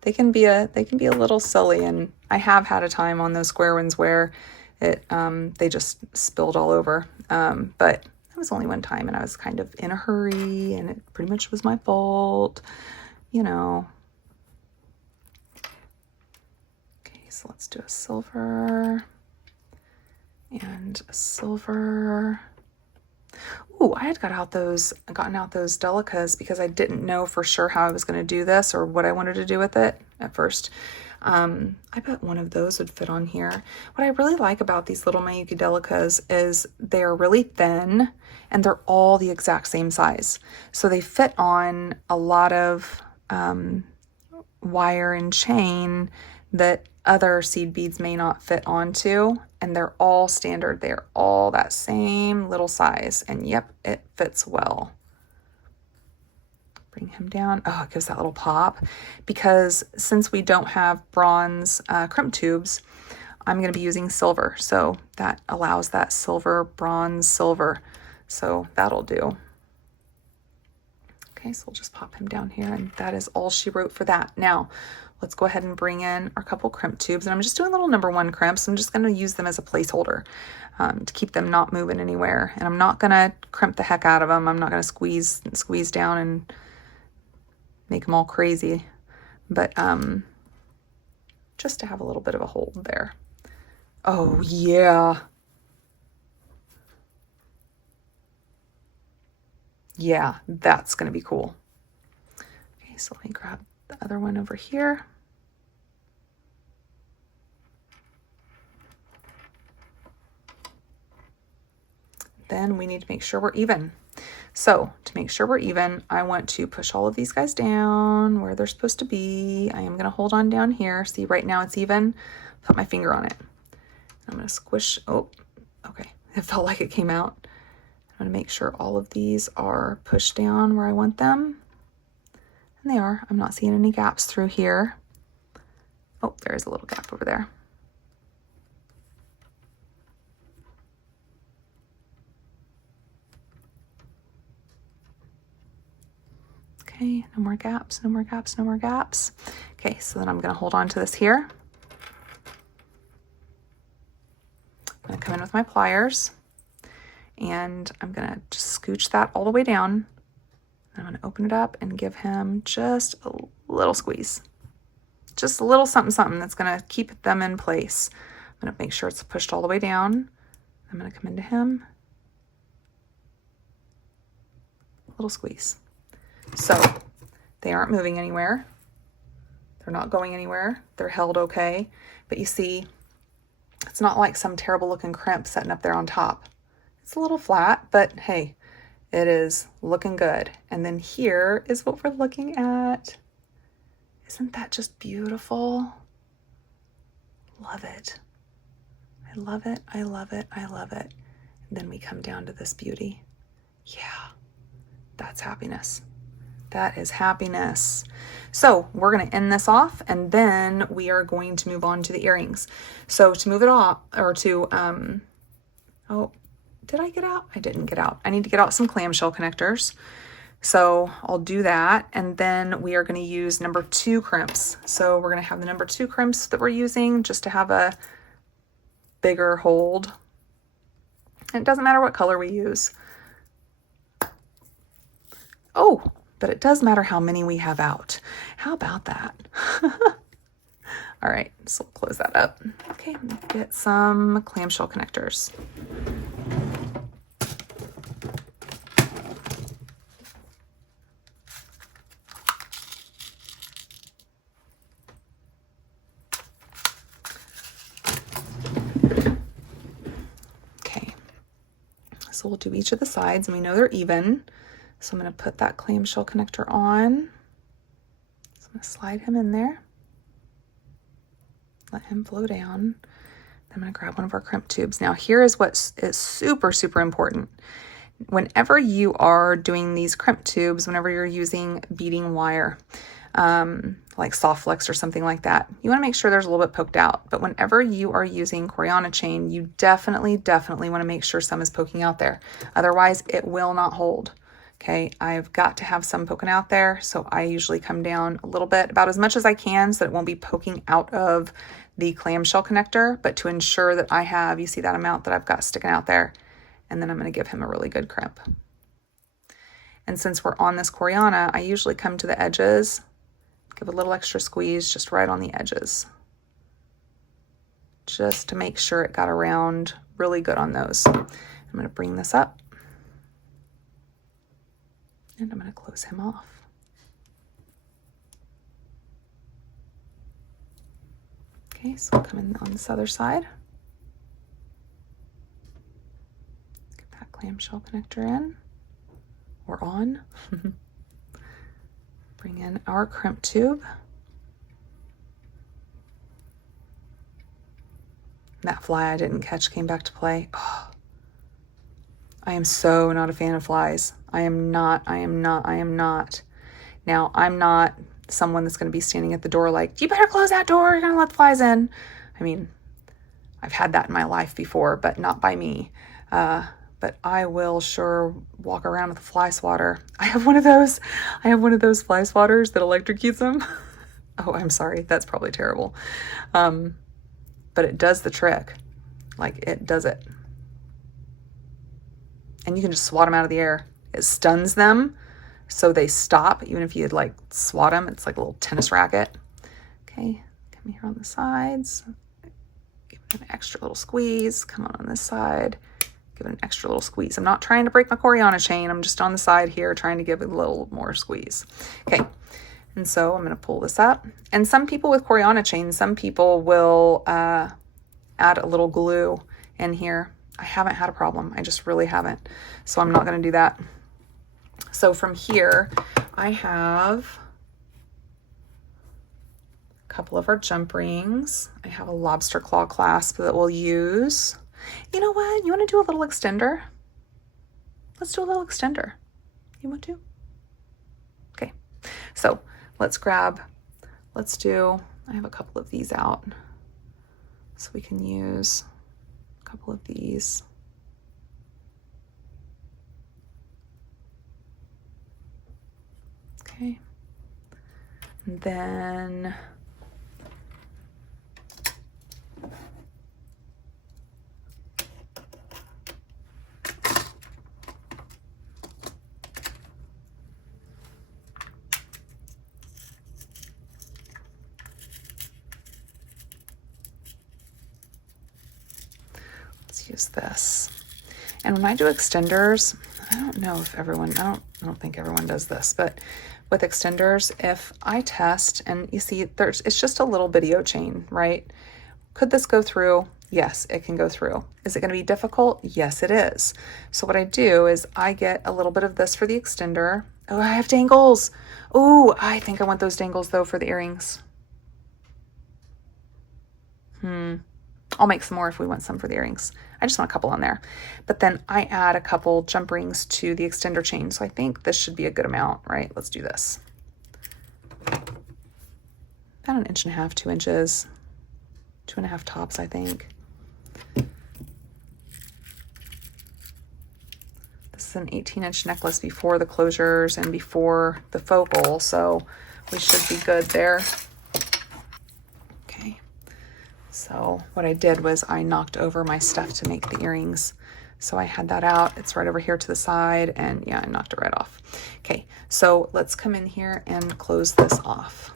They can be a little silly, and I have had a time on those square ones where it they just spilled all over. But it was only one time, and I was kind of in a hurry, and it pretty much was my fault, you know. Okay, so let's do a silver and a silver. Ooh, I had gotten out those delicas because I didn't know for sure how I was going to do this or what I wanted to do with it at first. I bet one of those would fit on here. What I really like about these little Mayuki delicas is they're really thin and they're all the exact same size. So they fit on a lot of wire and chain that other seed beads may not fit onto, and they're all standard. They're all that same little size, and yep, it fits well. Bring him down. Oh, it gives that little pop. Because since we don't have bronze crimp tubes, I'm going to be using silver. So that allows that silver, bronze, silver. So that'll do. Okay, so we'll just pop him down here, and that is all she wrote for that. Now, let's go ahead and bring in our couple crimp tubes, and I'm just doing little #1 crimps. I'm just going to use them as a placeholder to keep them not moving anywhere. And I'm not going to crimp the heck out of them. I'm not going to squeeze down and make them all crazy, but just to have a little bit of a hold there. Oh yeah. Yeah, that's gonna be cool. Okay, so let me grab the other one over here. Then we need to make sure we're even. So to make sure we're even, I want to push all of these guys down where they're supposed to be. I am gonna hold on down here. See, right now it's even. Put my finger on it. I'm gonna squish, oh, okay. It felt like it came out. I'm gonna make sure all of these are pushed down where I want them. And they are. I'm not seeing any gaps through here. Oh, there is a little gap over there. Okay, no more gaps, no more gaps, no more gaps. Okay, so then I'm gonna hold on to this here. I'm gonna come in with my pliers and I'm gonna just scooch that all the way down. I'm gonna open it up and give him just a little squeeze. Just a little something, something that's gonna keep them in place. I'm gonna make sure it's pushed all the way down. I'm gonna come into him. A little squeeze. So they aren't moving anywhere. They're not going anywhere. They're held okay. But you see, it's not like some terrible looking crimp sitting up there on top. It's a little flat, but hey, it is looking good. And then here is what we're looking at. Isn't that just beautiful? Love it. I love it. I love it. I love it. And then we come down to this beauty. Yeah, that's happiness. That is happiness. So we're going to end this off and then we are going to move on to the earrings. So to move it off, or to, oh, did I get out? I didn't get out. I need to get out some clamshell connectors. So I'll do that. And then we are going to use number 2 crimps. So we're going to have the number 2 crimps that we're using just to have a bigger hold. And it doesn't matter what color we use. Oh, but it does matter how many we have out. How about that? All right, so we'll close that up. Okay, get some clamshell connectors. Okay, so we'll do each of the sides and we know they're even. So I'm going to put that clamshell connector on. So I'm going to slide him in there. Let him flow down. I'm going to grab one of our crimp tubes. Now here is what is super, super important. Whenever you are doing these crimp tubes, whenever you're using beading wire, like soft flex or something like that, you want to make sure there's a little bit poked out. But whenever you are using Coriana chain, you definitely want to make sure some is poking out there. Otherwise, it will not hold. Okay, I've got to have some poking out there, so I usually come down a little bit, about as much as I can, so that it won't be poking out of the clamshell connector, but to ensure that I have, you see that amount that I've got sticking out there, and then I'm going to give him a really good crimp. And since we're on this Coriana, I usually come to the edges, give a little extra squeeze just right on the edges, just to make sure it got around really good on those. I'm going to bring this up. And I'm going to close him off. Okay, so we'll come in on this other side. Get that clamshell connector in, or on. Bring in our crimp tube. That fly I didn't catch came back to play. Oh, I am so not a fan of flies. I am not. Now, I'm not someone that's going to be standing at the door like, you better close that door, you're going to let the flies in. I mean, I've had that in my life before, but not by me. But I will sure walk around with a fly swatter. I have one of those fly swatters that electrocutes them. Oh, I'm sorry. That's probably terrible. But it does the trick. Like, it does it. And you can just swat them out of the air. It stuns them, so they stop. Even if you like swat them, it's like a little tennis racket. Okay, come here on the sides. Give it An extra little squeeze. Come on this side. Give it an extra little squeeze. I'm not trying to break my Coriana chain. I'm just on the side here trying to give it a little more squeeze. Okay. And so I'm going to pull this up. And some people with Coriana chains, some people will add a little glue in here. I haven't had a problem. I just really haven't. So I'm not going to do that. So from here, I have a couple of our jump rings. I have a lobster claw clasp that we'll use. You know what? You want to do a little extender? Let's do a little extender. You want to? Okay. So let's do, I have a couple of these out. So we can use a couple of these. Okay. And then let's use this. And when I do extenders, I don't know if everyone, I don't think everyone does this, but with extenders, if I test and you see it's just a little video chain, right? Could this go through? Yes, it can go through. Is it going to be difficult? Yes, it is. So what I do is I get a little bit of this for the extender. Oh, I have dangles. Oh, I think I want those dangles though for the earrings. I'll make some more if we want some for the earrings. I just want a couple on there. But then I add a couple jump rings to the extender chain. So I think this should be a good amount, right? Let's do this. About 1.5 inches, 2 inches, 2.5 tops, I think. This is an 18-inch necklace before the closures and before the focal, so we should be good there. Okay. So what I did was I knocked over my stuff to make the earrings. So I had that out. It's right over here to the side, and yeah, I knocked it right off. Okay, so let's come in here and close this off.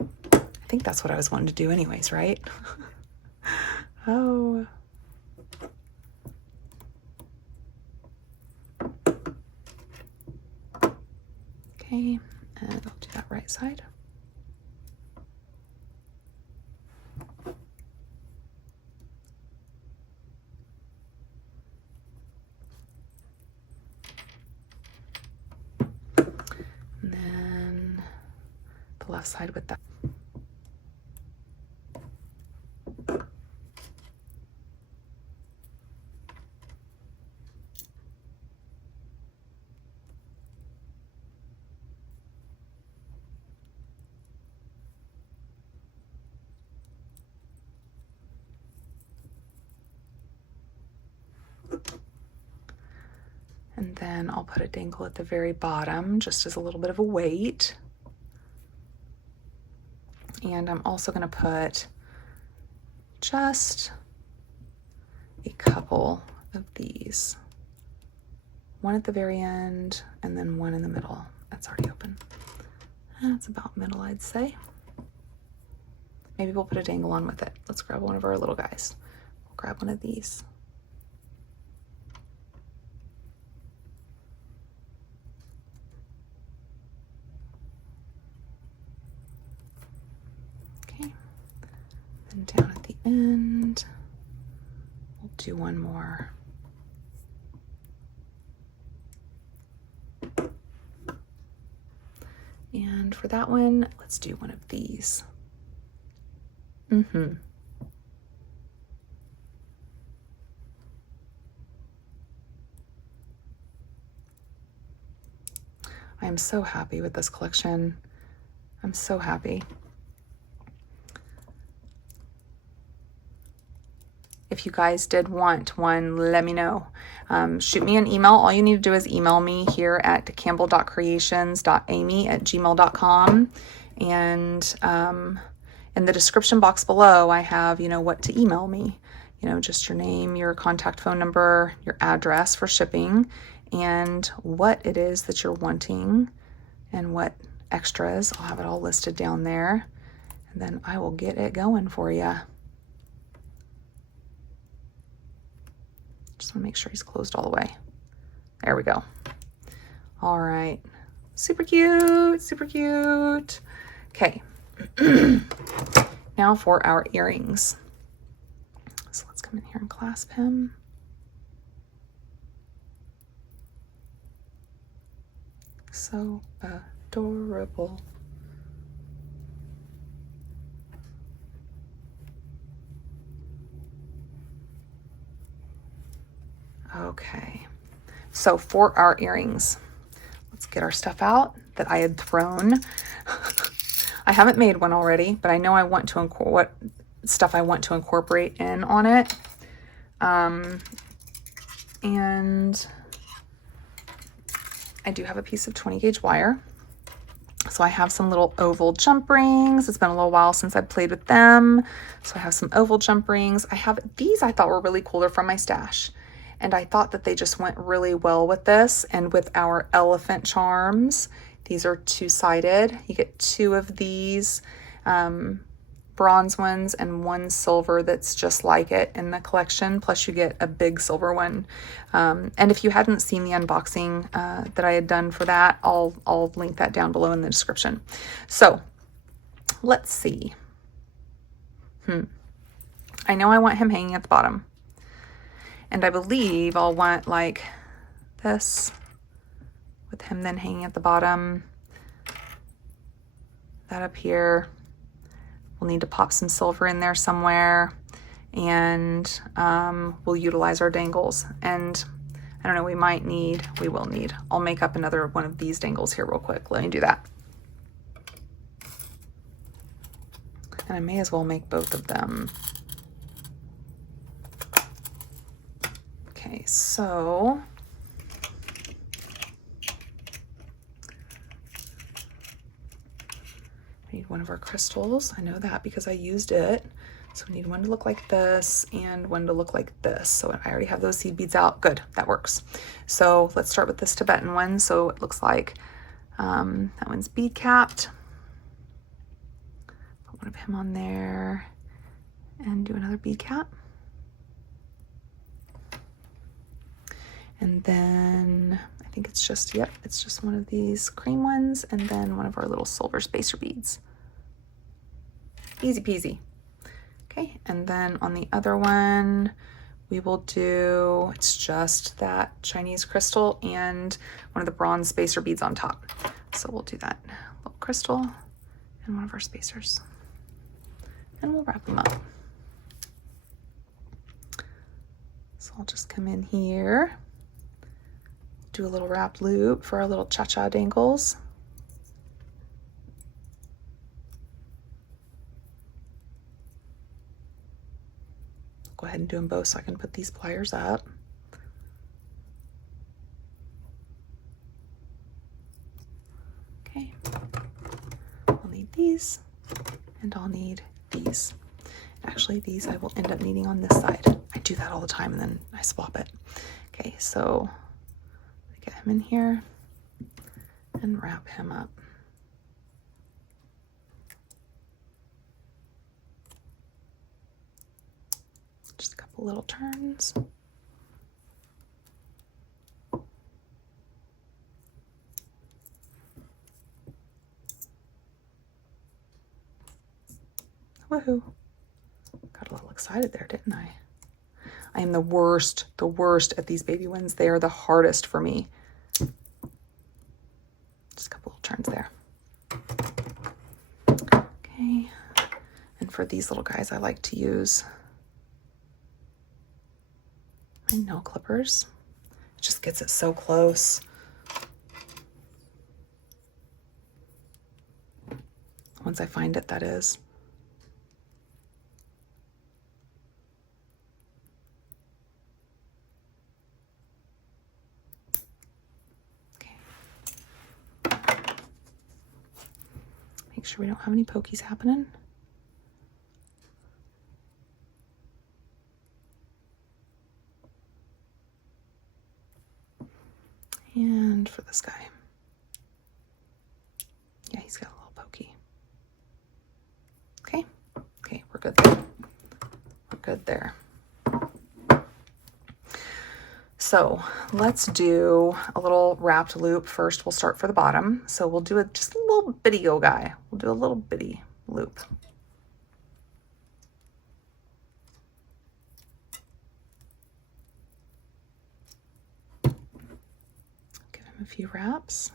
I think that's what I was wanting to do anyways, right? Oh. Okay, and I'll do that right side. And then the left side with that. And then I'll put a dangle at the very bottom, just as a little bit of a weight. And I'm also going to put just a couple of these. One at the very end, and then one in the middle. That's already open. That's about middle, I'd say. Maybe we'll put a dangle on with it. Let's grab one of our little guys. We'll grab one of these. And down at the end, we'll do one more. And for that one, let's do one of these. I am so happy with this collection. I'm so happy. If you guys did want one, let me know. Shoot me an email. All you need to do is email me here at campbell.creations.amy@gmail.com. And in the description box below, I have, what to email me. Just your name, your contact phone number, your address for shipping, and what it is that you're wanting and what extras. I'll have it all listed down there. And then I will get it going for you. Just want to make sure he's closed all the way. There we go. All right. Super cute, super cute. Okay. Now for our earrings. So let's come in here and clasp him. So adorable. Okay, so for our earrings, let's get our stuff out that I had thrown. I haven't made one already, but I know I want to what stuff I want to incorporate in on it. And I do have a piece of 20 gauge wire. So I have some little oval jump rings. It's been a little while since I've played with them. So I have some oval jump rings. I have these I thought were really cool. They're from my stash. And I thought that they just went really well with this and with our elephant charms. These are two-sided. You get two of these bronze ones and one silver that's just like it in the collection. Plus you get a big silver one. And if you hadn't seen the unboxing that I had done for that, I'll link that down below in the description. So let's see. I know I want him hanging at the bottom. And I believe I'll want like this with him then hanging at the bottom. That up here. We'll need to pop some silver in there somewhere. And we'll utilize our dangles. And I don't know, we will need. I'll make up another one of these dangles here real quick. Let me do that. And I may as well make both of them. Okay, so we need one of our crystals. I know that because I used it. So we need one to look like this and one to look like this. So I already have those seed beads out. Good, that works. So let's start with this Tibetan one. So it looks like that one's bead capped. Put one of him on there and do another bead cap. And then I think it's just, yep, it's just one of these cream ones and then one of our little silver spacer beads. Easy peasy. Okay, and then on the other one, we will do, it's just that Chinese crystal and one of the bronze spacer beads on top. So we'll do that little crystal and one of our spacers. And we'll wrap them up. So I'll just come in here. Do a little wrap loop for our little cha-cha dangles. Go ahead and do them both so I can put these pliers up. Okay, I'll need these and I'll need these. Actually, these I will end up needing on this side. I do that all the time and then I swap it. Okay, so get him in here and wrap him up. Just a couple little turns. Woohoo. Got a little excited there, didn't I? I am the worst at these baby ones. They are the hardest for me. Just a couple little turns there. Okay. And for these little guys, I like to use my nail clippers. It just gets it so close. Once I find it, that is. Make sure we don't have any pokies happening. And for this guy. Yeah, he's got a little pokey. Okay. Okay, we're good there. We're good there. So let's do a little wrapped loop first. We'll start for the bottom. So we'll do just a little bitty go guy. We'll do a little bitty loop. Give him a few wraps.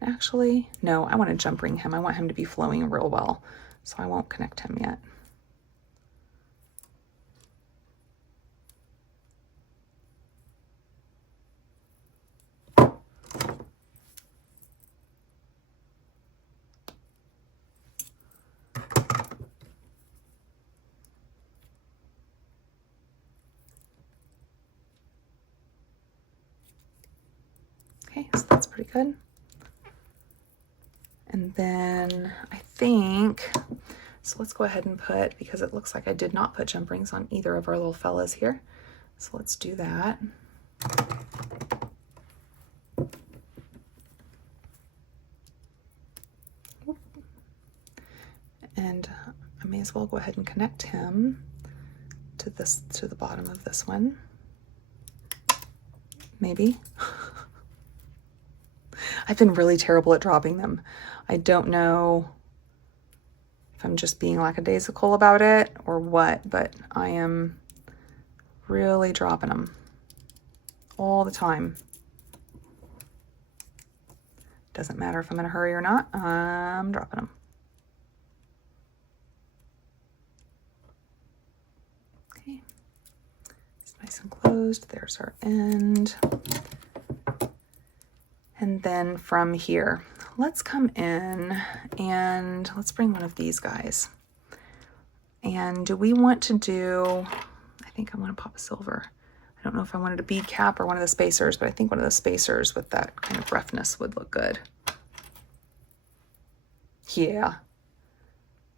Actually, no, I want to jump ring him. I want him to be flowing real well, so I won't connect him yet. Okay, so that's pretty good. And then I think, so let's go ahead and put, because it looks like I did not put jump rings on either of our little fellas here. So let's do that. And I may as well go ahead and connect him to this, to the bottom of this one. Maybe. I've been really terrible at dropping them. I don't know if I'm just being lackadaisical about it or what, but I am really dropping them all the time. Doesn't matter if I'm in a hurry or not, I'm dropping them. Okay, it's nice and closed. There's our end. And then from here, let's come in and let's bring one of these guys. And do we want to do, I think I want to pop a silver. I don't know if I wanted a bead cap or one of the spacers, but I think one of the spacers with that kind of roughness would look good. Yeah.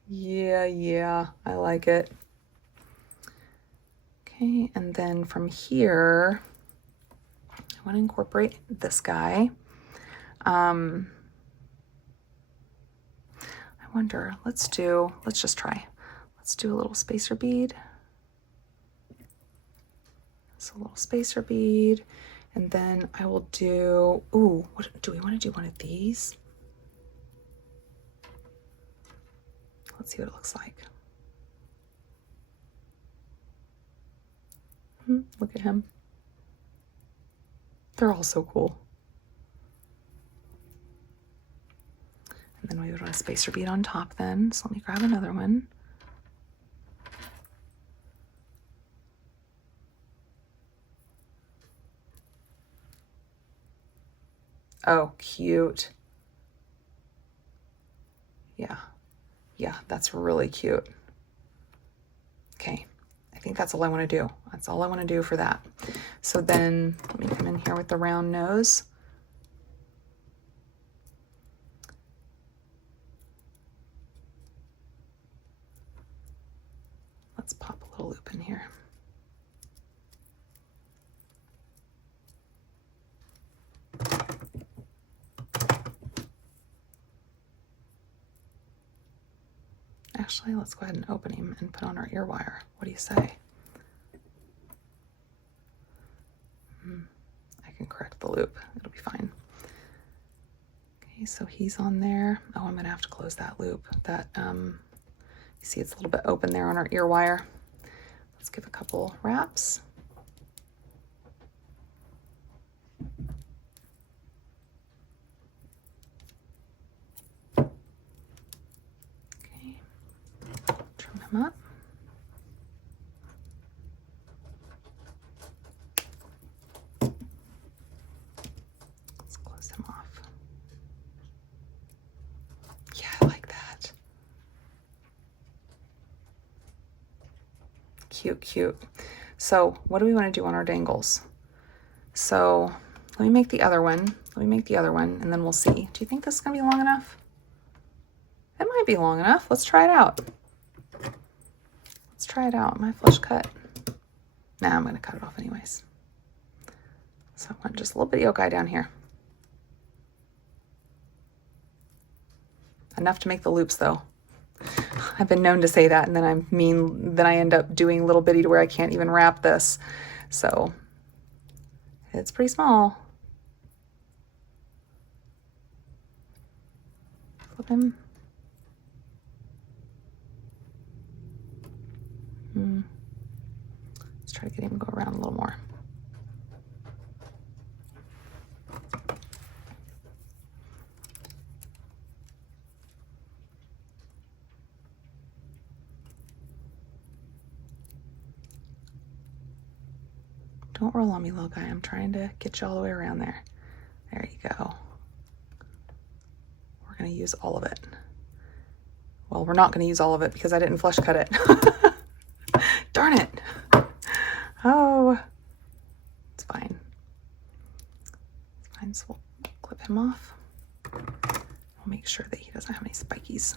Yeah, I like it. Okay, and then from here, I want to incorporate this guy. I wonder, let's just try. Let's do a little spacer bead. So a little spacer bead, and then I will do, ooh, what do we want to do? One of these? Let's see what it looks like. Look at him. They're all so cool. And then we would want a spacer bead on top then. So let me grab another one. Oh, cute. Yeah, that's really cute. Okay, I think that's all I want to do. That's all I want to do for that. So then let me come in here with the round nose. Let's pop a little loop in here. Actually, let's go ahead and open him and put on our ear wire. What do you say? I can correct the loop. It'll be fine. Okay, so he's on there. Oh, I'm gonna have to close that loop. That you see it's a little bit open there on our ear wire. Let's give a couple wraps. Okay, trim him up. Let's close him off. Yeah, I like that. Cute. So what do we want to do on our dangles? So let me make the other one. And then we'll see. Do you think this is gonna be long enough? It might be long enough. Let's try it out. My flush cut. Nah, I'm gonna cut it off anyways. So I want just a little bitty oak eye down here. Enough to make the loops though. I've been known to say that, and then I end up doing little bitty to where I can't even wrap this. So It's pretty small. Flip him. Let's try to get him to go around a little more. Don't roll on me, little guy. I'm trying to get you all the way around there. There you go. We're going to use all of it. Well, we're not going to use all of it because I didn't flush cut it. Darn it. Oh, it's fine. It's fine. So we'll clip him off. We'll make sure that he doesn't have any spikies.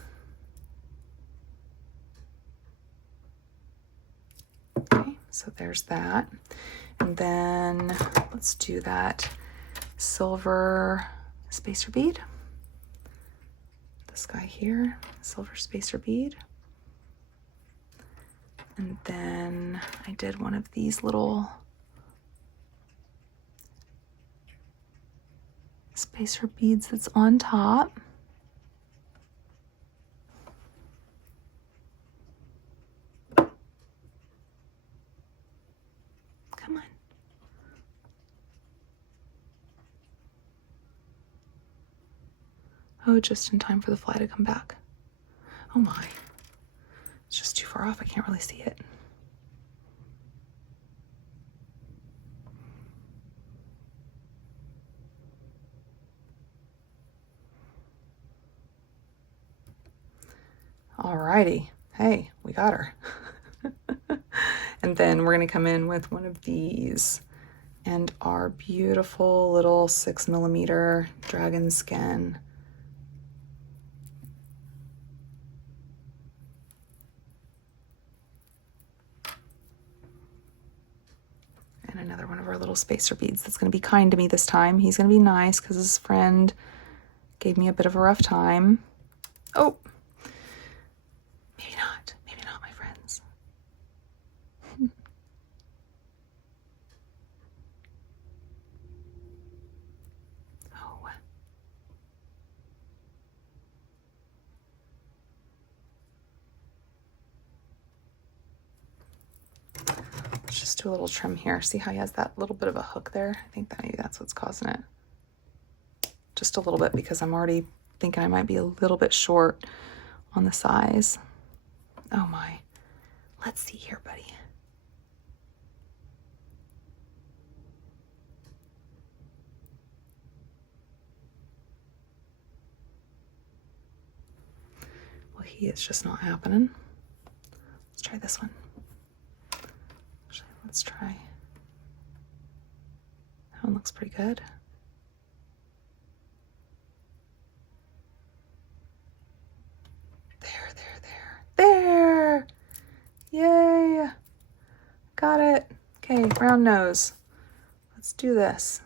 Okay, so there's that. And then let's do that silver spacer bead. This guy here, silver spacer bead. And then I did one of these little spacer beads that's on top. Come on. Oh, just in time for the fly to come back. Oh my. It's just too far off. I can't really see it. Alrighty. Hey, we got her. And then we're going to come in with one of these and our beautiful little 6mm dragon skin. And another one of our little spacer beads that's going to be kind to me this time. He's going to be nice because his friend gave me a bit of a rough time. Oh, maybe not, my friends. Oh. Let's just do a little trim here. See how he has that little bit of a hook there? I think that maybe that's what's causing it. Just a little bit because I'm already thinking I might be a little bit short on the size. Oh my. Let's see here, buddy. Well, he is just not happening. Let's try this one. Actually, let's try. That one looks pretty good. There. Yay. Got it. Okay, round nose. Let's do this.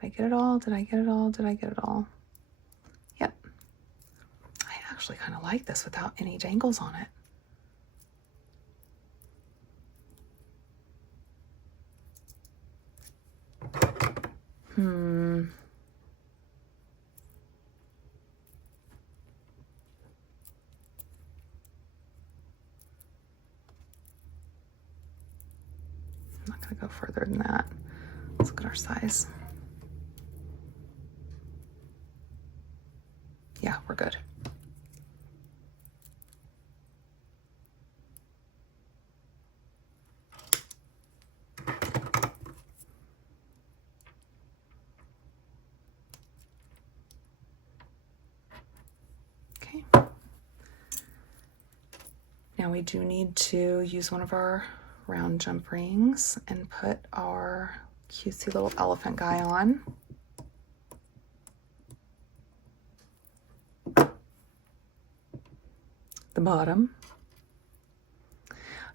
Did I get it all? Did I get it all? Did I get it all? Yep. I actually kind of like this without any dangles on it. I'm not going to go further than that. Let's look at our size. Yeah, we're good. Okay. Now we do need to use one of our round jump rings and put our cutesy little elephant guy on. The bottom.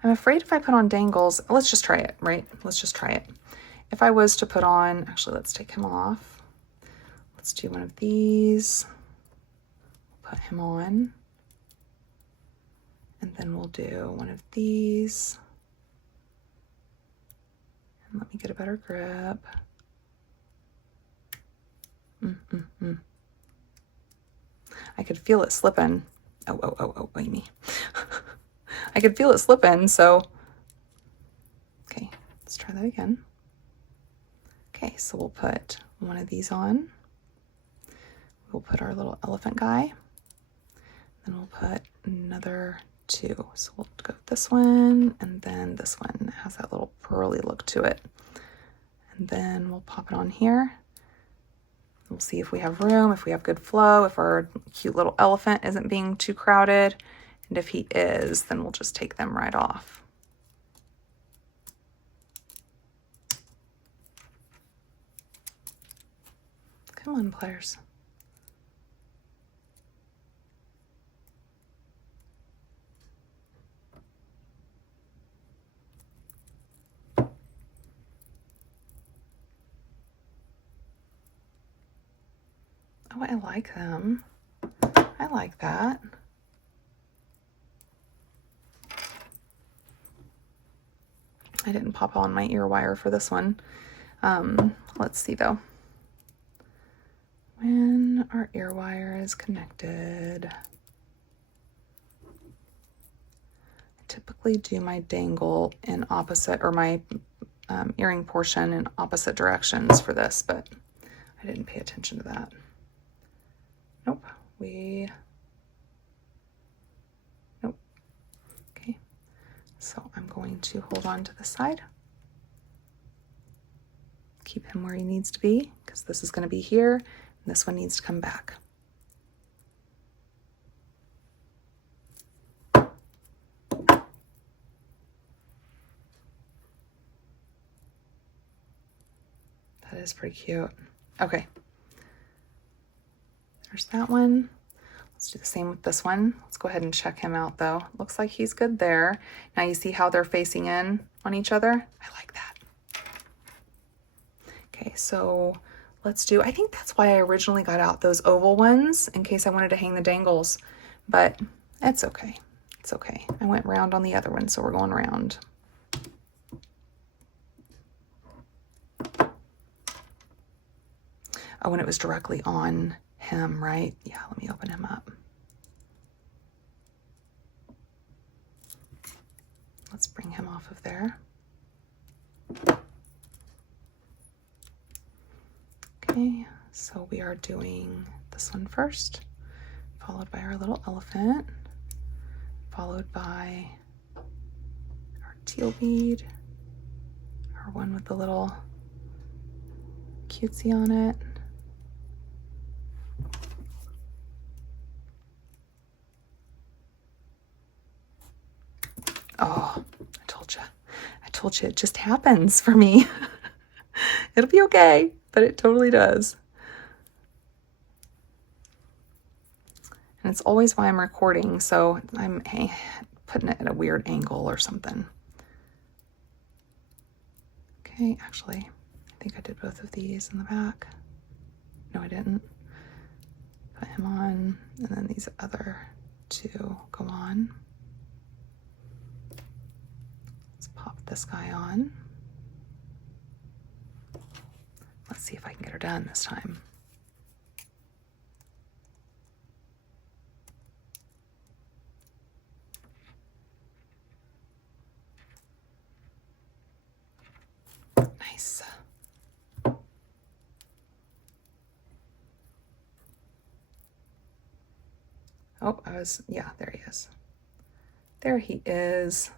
I'm afraid if I put on dangles, let's just try it, right? Let's just try it. If I was to put on, actually, let's take him off. Let's do one of these. Put him on. And then we'll do one of these. And Let me get a better grip. I could feel it slipping. Oh, Amy. I could feel it slipping, so. Okay, let's try that again. Okay, so we'll put one of these on. We'll put our little elephant guy. Then we'll put another 2. So we'll go with this one, and then this one. It has that little pearly look to it. And then we'll pop it on here. We'll see if we have room, if we have good flow, if our cute little elephant isn't being too crowded. And if he is, then we'll just take them right off. Come on, players. Oh, I like them. I like that. I didn't pop on my ear wire for this one. Let's see though. When our ear wire is connected, I typically do my dangle in opposite, or my earring portion in opposite directions for this, but I didn't pay attention to that. Nope. Nope. Okay. So I'm going to hold on to the side. Keep him where he needs to be, because this is going to be here, and this one needs to come back. That is pretty cute. Okay. There's that one. Let's do the same with this one. Let's go ahead and check him out though. Looks like he's good there. Now you see how they're facing in on each other? I like that. Okay, so let's do, I think that's why I originally got out those oval ones, in case I wanted to hang the dangles, but it's okay. It's okay. I went round on the other one, so we're going round. Oh, and it was directly on him, right? Yeah, let me open him up. Let's bring him off of there. Okay, so we are doing this one first, followed by our little elephant, followed by our teal bead, our one with the little cutesy on it. Oh, I told you it just happens for me. It'll be okay, but it totally does. And it's always why I'm recording, so I'm putting it at a weird angle or something. Okay, actually, I think I did both of these in the back. No, I didn't. Put him on, and then these other 2 go on. Let's pop this guy on. Let's see if I can get her done this time. Nice. Oh, yeah, there he is. There he is.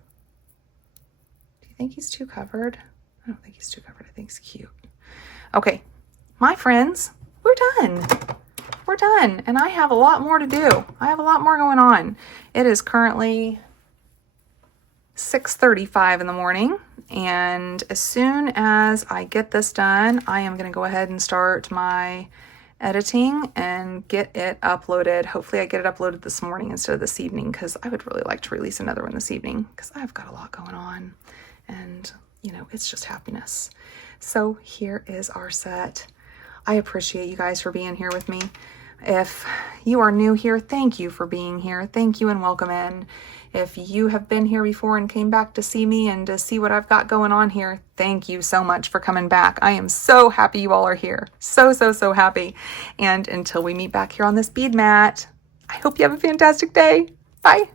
Do you think he's too covered? I don't think he's too covered. I think he's cute. Okay, my friends, we're done. We're done, and I have a lot more to do. I have a lot more going on. It is currently 6:35 in the morning, and as soon as I get this done, I am going to go ahead and start my editing and get it uploaded. Hopefully I get it uploaded this morning instead of this evening, because I would really like to release another one this evening, because I've got a lot going on, and you know, it's just happiness. So here is our set. I appreciate you guys for being here with me. If you are new here, thank you for being here. Thank you and welcome in. If you have been here before and came back to see me and to see what I've got going on here, thank you so much for coming back. I am so happy you all are here. So, so, so happy. And until we meet back here on this bead mat, I hope you have a fantastic day. Bye.